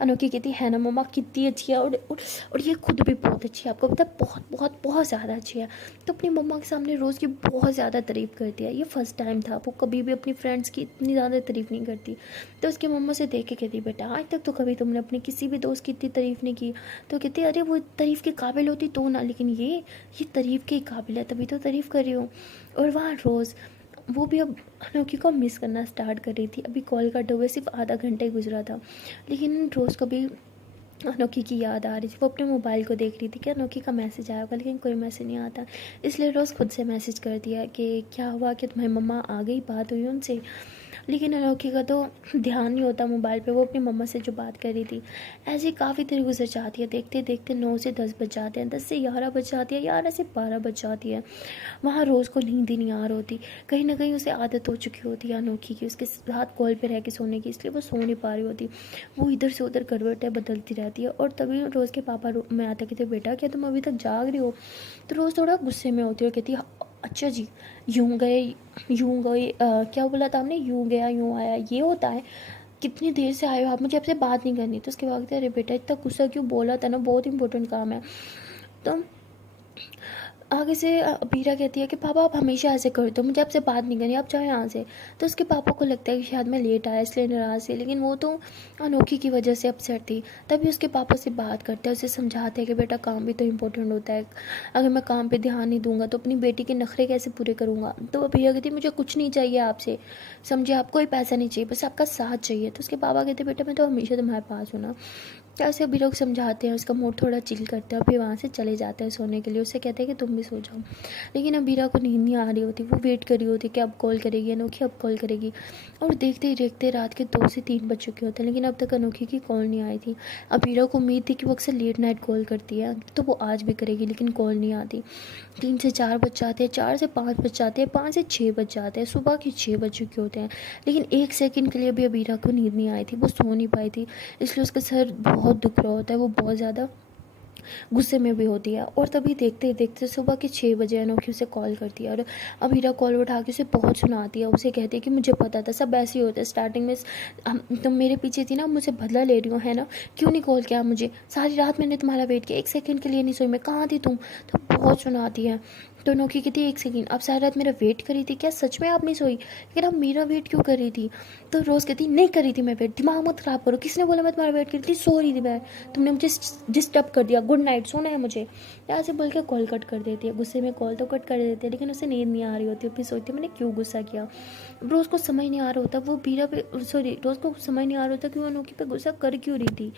अनोखी कहती है ना मम्मा कितनी अच्छी है, और ये खुद भी बहुत अच्छी है, आपको पता है बहुत बहुत बहुत ज़्यादा अच्छी है। तो अपनी मम्मा के सामने रोज़ की बहुत ज़्यादा तारीफ़ करती है। ये फर्स्ट टाइम था, वो कभी भी अपनी फ्रेंड्स की इतनी ज़्यादा तारीफ़ नहीं करती। तो उसकी मम्मा से देख के कहती बेटा आज तक तो कभी तुमने अपनी किसी भी दोस्त की इतनी तारीफ़ नहीं की। तो कहती अरे वो तारीफ़ के काबिल होती तो ना, लेकिन ये तारीफ़ के काबिल है तभी तो तारीफ़ कर रही हो। और वहाँ रोज़ वो भी अब अनोखी को मिस करना स्टार्ट कर रही थी। अभी कॉल कट हुए सिर्फ आधा घंटा ही गुजरा था, लेकिन रोज़ कभी अनोखी की याद आ रही थी। वो अपने मोबाइल को देख रही थी कि अनोखी का मैसेज आया होगा, लेकिन कोई मैसेज नहीं आता। इसलिए रोज़ खुद से मैसेज कर दिया कि क्या हुआ, कि तुम्हारी मम्मा आ गई, बात हुई उनसे। लेकिन अनोखी का तो ध्यान नहीं होता मोबाइल पे, वो अपनी मम्मा से जो बात कर रही थी। ऐसे काफ़ी देर गुजर जाती है, देखते देखते 9 से 10 बज जाते हैं, 10 से 11 बज जाती है, 11 से 12 बज जाती है। वहाँ रोज़ को नींद ही नहीं आ रही होती, कहीं ना कहीं उसे आदत हो चुकी होती है अनोखी की उसके साथ कॉल पे रह के सोने की, इसलिए वो सो नहीं पा रही होती। वो इधर से उधर करवटें बदलती रहती है। और तभी रोज़ के पापा में आते कहते बेटा क्या तुम अभी तक जाग रही हो। तो रोज़ थोड़ा गुस्से में होती है और कहती है अच्छा जी, यूँ गए क्या बोला था आपने, यूँ गया यूँ आया, ये होता है? कितनी देर से आए हो आप, मुझे आपसे बात नहीं करनी। तो उसके बाद कहते, अरे बेटा इतना गुस्सा क्यों, बोला था ना बहुत इंपॉर्टेंट काम है। तो आगे से बीरा कहती है कि पापा आप हमेशा ऐसे करते हो, मुझे आपसे बात नहीं करनी, आप जाओ यहाँ से। तो उसके पापा को लगता है कि शायद मैं लेट आया इसलिए नाराज़ है, लेकिन वो तो अनोखी की वजह से अपसेट थी। तभी उसके पापा से बात करते हैं, उसे समझाते हैं कि बेटा काम भी तो इम्पोर्टेंट होता है, अगर मैं काम पे ध्यान नहीं दूंगा तो अपनी बेटी के नखरे कैसे पूरे करूँगा। तो वो भैया कहती मुझे कुछ नहीं चाहिए आपसे, समझे, आपको कोई पैसा नहीं चाहिए, बस आपका साथ चाहिए। तो उसके पापा कहते बेटा मैं तो हमेशा तुम्हारे पास हूँ ना। तो ऐसे अभी लोग समझाते हैं, उसका मूड थोड़ा चिल करते हैं, फिर वहाँ से चले जाते हैं सोने के लिए। उससे कहते हैं कि तुम भी सो जाओ। लेकिन अबीरा को नींद नहीं आ रही होती, वो वेट कर रही होती कि अब कॉल करेगी अनोखी, अब कॉल करेगी। और देखते ही देखते रात के 2 से 3 बज चुके होते हैं, लेकिन अब तक अनोखी की कॉल नहीं आई थी। अबीरा को उम्मीद थी कि वो अक्सर लेट नाइट कॉल करती है तो वो आज भी करेगी, लेकिन कॉल नहीं आती। 3 से 4 बज जाते हैं, 4 से 5 बज जाते हैं, 5 से 6 बज जाते हैं, सुबह के 6 बज चुके होते हैं। लेकिन 1 सेकंड के लिए भी अबीरा को नींद नहीं आई थी, वो सो नहीं पाई थी। इसलिए उसका सर बहुत दुख रहा होता है, वो बहुत ज़्यादा गुस्से में भी होती है। और तभी देखते ही देखते सुबह के 6 बजे अनोखी उसे कॉल करती है, और अबीरा कॉल उठा के उसे बहुत सुनाती है। उसे कहती है कि मुझे पता था, सब ऐसे ही होता है स्टार्टिंग में, तुम मेरे पीछे थी ना, मुझे बदला ले रही हो है ना, क्यों नहीं कॉल किया मुझे, सारी रात मैंने तुम्हारा वेट किया, 1 सेकंड के लिए नहीं सोई मैं, कहाँ थी तुम। तो बहुत सुनाती है। तो अनोखी कहती है 1 सेकंड, आप सारी रात मेरा वेट करी थी क्या, सच में आप नहीं सोई, लेकिन आप मेरा वेट क्यों कर रही थी। तो रोज़ कहती नहीं करी थी मैं वेट, दिमाग मत ख़राब करो, किसने बोला मैं तुम्हारा वेट करी थी, सो रही थी मैं, तुमने मुझे डिस्टर्ब कर दिया, गुड नाइट, सोना है मुझे। ऐसे बोल के कॉल कट कर देती है, गुस्से में कॉल तो कट कर देती है, लेकिन उसे नींद नहीं आ रही होती है। फिर सोचती है मैंने क्यों गुस्सा किया। रोज़ को समझ नहीं आ रहा होता वो बीरा पे, सॉरी, रोज़ को समझ नहीं आ रहा होता कि वो अनोखी पे गुस्सा कर क्यों रही थी।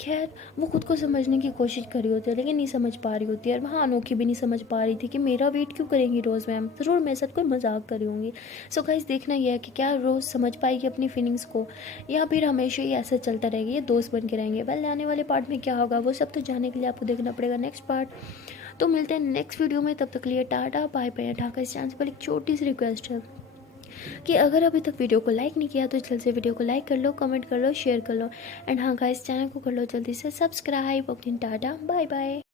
खैर वो खुद को समझने की कोशिश कर रही होती है, लेकिन नहीं समझ पा रही होती है। और वहाँ अनोखी भी नहीं समझ पा रही थी कि मेरा वेट क्यों करेंगी रोज़ मैम, ज़रूर मेरे साथ कोई मजाक कर रही होंगी। सो गाइस देखना यह है कि क्या रोज़ समझ पाएगी अपनी फीलिंग्स को, या फिर हमेशा ही ऐसा चलता रहेगा, ये दोस्त बन के रहेंगे। वेल आने वाले पार्ट में क्या होगा वो सब तो जानने के लिए आपको देखना पड़ेगा नेक्स्ट पार्ट। तो मिलते हैं नेक्स्ट वीडियो में, तब तक के लिए टाटा बाय बाय। ढाका इस चांस पर एक छोटी सी रिक्वेस्ट है कि अगर अभी तक वीडियो को लाइक नहीं किया तो जल्द से वीडियो को लाइक कर लो, कमेंट कर लो, शेयर कर लो, एंड हाँ गाइस चैनल को कर लो जल्दी से subscribe. Okay tata bye bye.